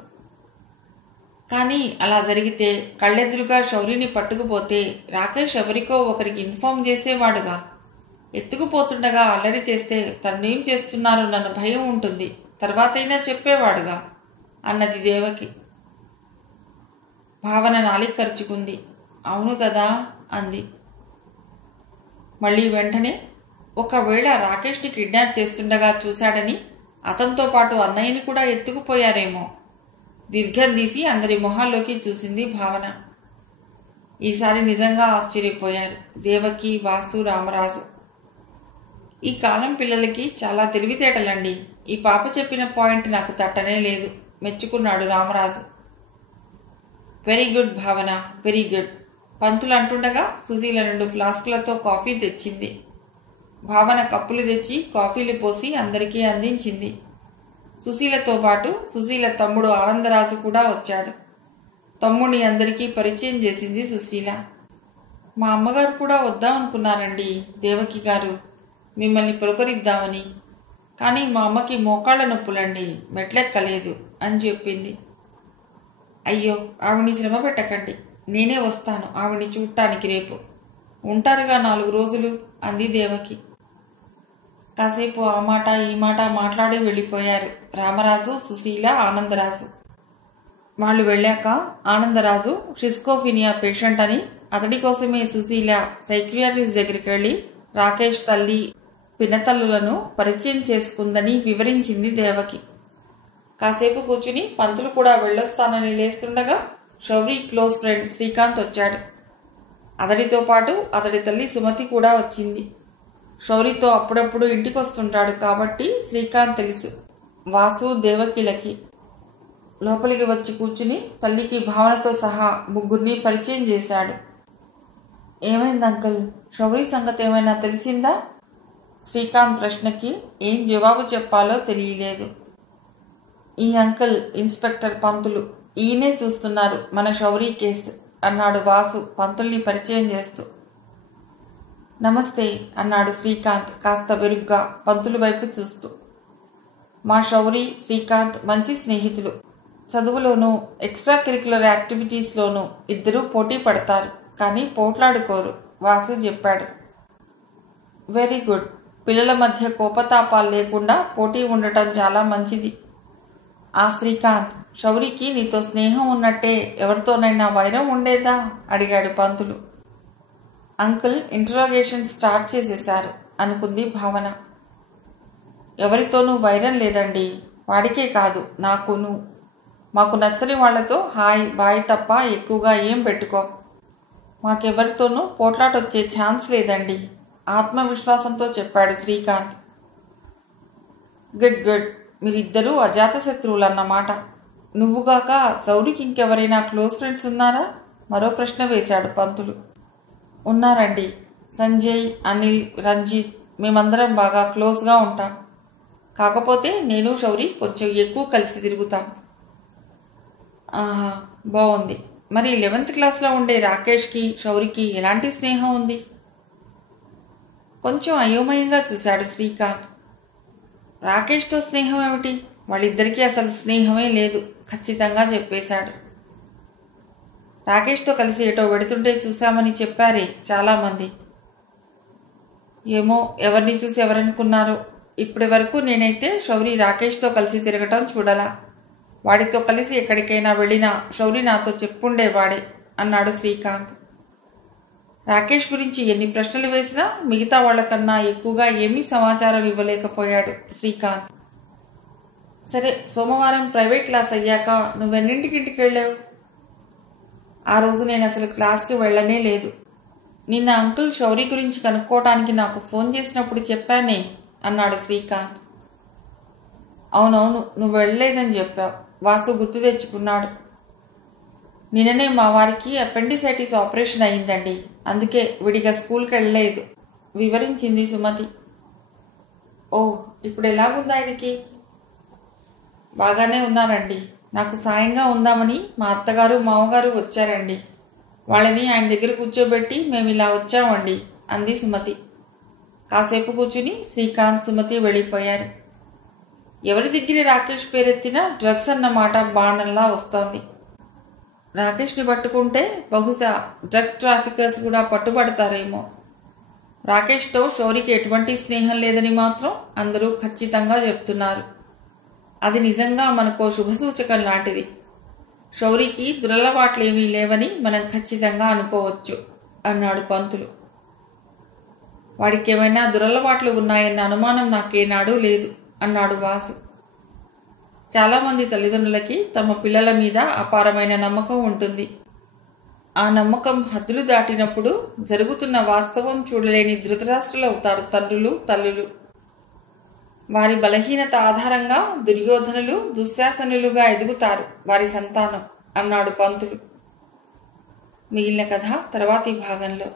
కానీ అలా జరిగితే కళ్ళెదురుగా శౌర్యని పట్టుకుపోతే రాకేష్ ఎవరికో ఒకరికి ఇన్ఫార్మ్ చేసేవాడుగా. ఎత్తుకుపోతుండగా అల్లరి చేస్తే తన్నేం చేస్తున్నారో నన్ను భయం ఉంటుంది, తర్వాతైనా చెప్పేవాడుగా అన్నది దేవకి. భావన నాలిక ఖర్చుకుంది. అవును కదా అంది. మళ్ళీ వెంటనే ఒకవేళ రాకేష్ని కిడ్నాప్ చేస్తుండగా చూశాడని అతనితో పాటు అన్నయ్యని కూడా ఎత్తుకుపోయారేమో. దీర్ఘం తీసి అందరి మొహాల్లోకి చూసింది భావన. ఈసారి నిజంగా ఆశ్చర్యపోయారు దేవకి, వాసు, రామరాజు. ఈ కాలం పిల్లలకి చాలా తెలివితేటలండి. ఈ పాప చెప్పిన పాయింట్ నాకు తట్టనే లేదు మెచ్చుకున్నాడు రామరాజు. వెరీ గుడ్ భావన, వెరీ గుడ్. పంతులు అంటుండగా సుశీల 2 ఫ్లాస్కులతో కాఫీ తెచ్చింది. భావన కప్పులు తెచ్చి కాఫీలు పోసి అందరికీ అందించింది. సుశీలతో పాటు సుశీల తమ్ముడు ఆనందరాజు కూడా వచ్చాడు. తమ్ముడిని అందరికీ పరిచయం చేసింది సుశీల. మా అమ్మగారు కూడా వద్దామనుకున్నారండి దేవకి గారు, మిమ్మల్ని పులకరిద్దామని. కానీ మా అమ్మకి మోకాళ్ళ నొప్పులండి, మెట్లెక్కలేదు అని చెప్పింది. అయ్యో, ఆవిడ్ని శ్రమ పెట్టకండి, నేనే వస్తాను ఆవిడ్ని చూడటానికి రేపు. ఉంటారుగా 4 రోజులు అంది దేవకి. కాసేపు ఆ మాట ఈ మాట మాట్లాడి వెళ్ళిపోయారు రామరాజు, సుశీల, ఆనందరాజు. వాళ్ళు వెళ్ళాక ఆనందరాజు షిస్కోఫినియా పేషెంట్ అని, అతడి కోసమే సుశీల సైక్రియాటిస్ట్ దగ్గరికి వెళ్ళి రాకేష్ తల్లి పినతల్లులను పరిచయం చేసుకుందని వివరించింది దేవకి. కాసేపు కూర్చుని పంతులు కూడా వెళ్ళొస్తానని లేస్తుండగా శౌరి క్లోజ్ ఫ్రెండ్ శ్రీకాంత్ వచ్చాడు. అతడితో పాటు అతడి తల్లి సుమతి కూడా వచ్చింది. శౌరితో అప్పుడప్పుడు ఇంటికొస్తుంటాడు కాబట్టి శ్రీకాంత్ తెలుసు. వాసు దేవకిలకి. లోపలికి వచ్చి కూర్చుని తల్లికి భావనతో సహా ముగ్గురిని పరిచయం చేశాడు. ఏమైంది అంకుల్, శౌరి సంగతి ఏమైనా తెలిసిందా? శ్రీకాంత్ ప్రశ్నకి ఏం జవాబు చెప్పాలో తెలియలేదు. ఈ అంకుల్ ఇన్స్పెక్టర్ పంతులు, ఈయనే చూస్తున్నారు మన శౌరి కేసు అన్నాడు వాసు పంతుల్ని పరిచయం చేస్తూ. నమస్తే అన్నాడు శ్రీకాంత్ కాస్త బెరుగ్గా పంతులు వైపు చూస్తూ. మా శౌరి శ్రీకాంత్ మంచి స్నేహితులు. చదువులోనూ ఎక్స్ట్రా కరిక్యులర్ యాక్టివిటీస్లోనూ ఇద్దరూ పోటీ పడతారు, కానీ పోట్లాడుకోరు వాసు చెప్పాడు. Very good. పిల్లల మధ్య కోపతాపాలు లేకుండా పోటీ ఉండటం చాలా మంచిది. ఆ శ్రీకాంత్, శౌరికి నీతో స్నేహం ఉన్నట్టే ఎవరితోనైనా వైరం ఉండేదా అడిగాడు పంతులు. అంకుల్ ఇంటరోగేషన్ స్టార్ట్ చేసేశారు అనుకుంది భావన. ఎవరితోనూ వైరం లేదండి, వాడికే కాదు నాకును. మాకు నచ్చని వాళ్లతో హాయ్ బాయ్ తప్ప ఎక్కువగా ఏం పెట్టుకో. మాకెవరితోనూ పోట్లాటొచ్చే ఛాన్స్ లేదండి ఆత్మవిశ్వాసంతో చెప్పాడు శ్రీకాంత్. Good good. మీరిద్దరూ అజాతశత్రువులన్నమాట. నువ్వుగాక శౌరికి ఇంకెవరైనా క్లోజ్ ఫ్రెండ్స్ ఉన్నారా? మరో ప్రశ్న వేశాడు పంతులు. ఉన్నారండి. సంజయ్, అనిల్, రంజిత్, మేమందరం బాగా క్లోజ్గా ఉంటాం. కాకపోతే నేను శౌరి కొంచెం ఎక్కువ కలిసి తిరుగుతాం. ఆహా, బాగుంది. మరి 11th క్లాస్లో ఉండే రాకేష్కి శౌరికి ఎలాంటి స్నేహం ఉంది? కొంచెం అయోమయంగా చూశాడు శ్రీకాంత్. రాకేష్తో స్నేహం ఏమిటి? వాళ్ళిద్దరికీ అసలు స్నేహమే లేదు ఖచ్చితంగా చెప్పేశాడు. రాకేష్తో కలిసి ఏటో వెడుతుంటే చూశామని చెప్పారే చాలామంది. ఏమో ఎవరిని చూసి ఎవరనుకున్నారో. ఇప్పటి వరకు నేనైతే శౌరి రాకేష్తో కలిసి తిరగటం చూడలా. వాడితో కలిసి ఎక్కడికైనా వెళ్ళినా శౌరి నాతో చెప్పుండేవాడే అన్నాడు శ్రీకాంత్. రాకేష్ గురించి ఎన్ని ప్రశ్నలు వేసినా మిగతా వాళ్లకన్నా ఎక్కువగా ఏమీ సమాచారం ఇవ్వలేకపోయాడు శ్రీకాంత్. సరే, సోమవారం ప్రైవేట్ క్లాస్ అయ్యాక నువ్వెన్నింటికింటికి వెళ్ళావు? ఆ రోజు నేను అసలు క్లాస్కి వెళ్ళనే లేదు. నిన్న అంకుల్ శౌరి గురించి కనుక్కోవటానికి నాకు ఫోన్ చేసినప్పుడు చెప్పానే అన్నాడు శ్రీకాంత్. అవునవును, నువ్వు వెళ్ళలేదని చెప్పావు. వాసు గుర్తు తెచ్చుకున్నాడు. నిన్ననే మా వారికి అపెండిసైటిస్ ఆపరేషన్ అయిందండి, అందుకే విడిగా స్కూల్కి వెళ్ళలేదు వివరించింది సుమతి. ఓ, ఇప్పుడు ఎలాగుంది ఆయనకి? బాగానే ఉన్నారండి. నాకు సాయంగా ఉందామని మా అత్తగారు మామగారు వచ్చారండి. వాళ్ళని ఆయన దగ్గర కూర్చోబెట్టి మేము ఇలా వచ్చామండి అంది సుమతి. కాసేపు కూర్చుని శ్రీకాంత్ సుమతి వెళ్ళిపోయారు. ఎవరి దగ్గర రాకేష్ పేరెత్తినా డ్రగ్స్ అన్నమాట బాణంలా వస్తోంది. రాకేష్ని పట్టుకుంటే బహుశా డ్రగ్ ట్రాఫికర్స్ కూడా పట్టుబడతారేమో. రాకేష్తో శౌరికి ఎటువంటి స్నేహం లేదని మాత్రం అందరూ ఖచ్చితంగా చెప్తున్నారు. అది నిజంగా మనకో శుభసూచకం లాంటిది. శౌరికి దురలవాట్లేమీ లేవని మనం ఖచ్చితంగా అనుకోవచ్చు అన్నాడు పంతులు. వాడికేమైనా దురలవాట్లు ఉన్నాయన్న అనుమానం నాకేనాడూ లేదు అన్నాడు వాసు. చాలామంది తల్లిదండ్రులకి తమ పిల్లల మీద అపారమైన నమ్మకం ఉంటుంది. ఆ నమ్మకం హద్దులు దాటినప్పుడు జరుగుతున్న వాస్తవం చూడలేని ధృతరాష్ట్రులవుతారు తండ్రులు, తల్లులు. వారి బలహీనత ఆధారంగా దుర్యోధనులు, దుశ్శాసనులుగా ఎదుగుతారు వారి సంతానం అన్నాడు పంతులు. మిగిలిన కథ తర్వాతి భాగంలో.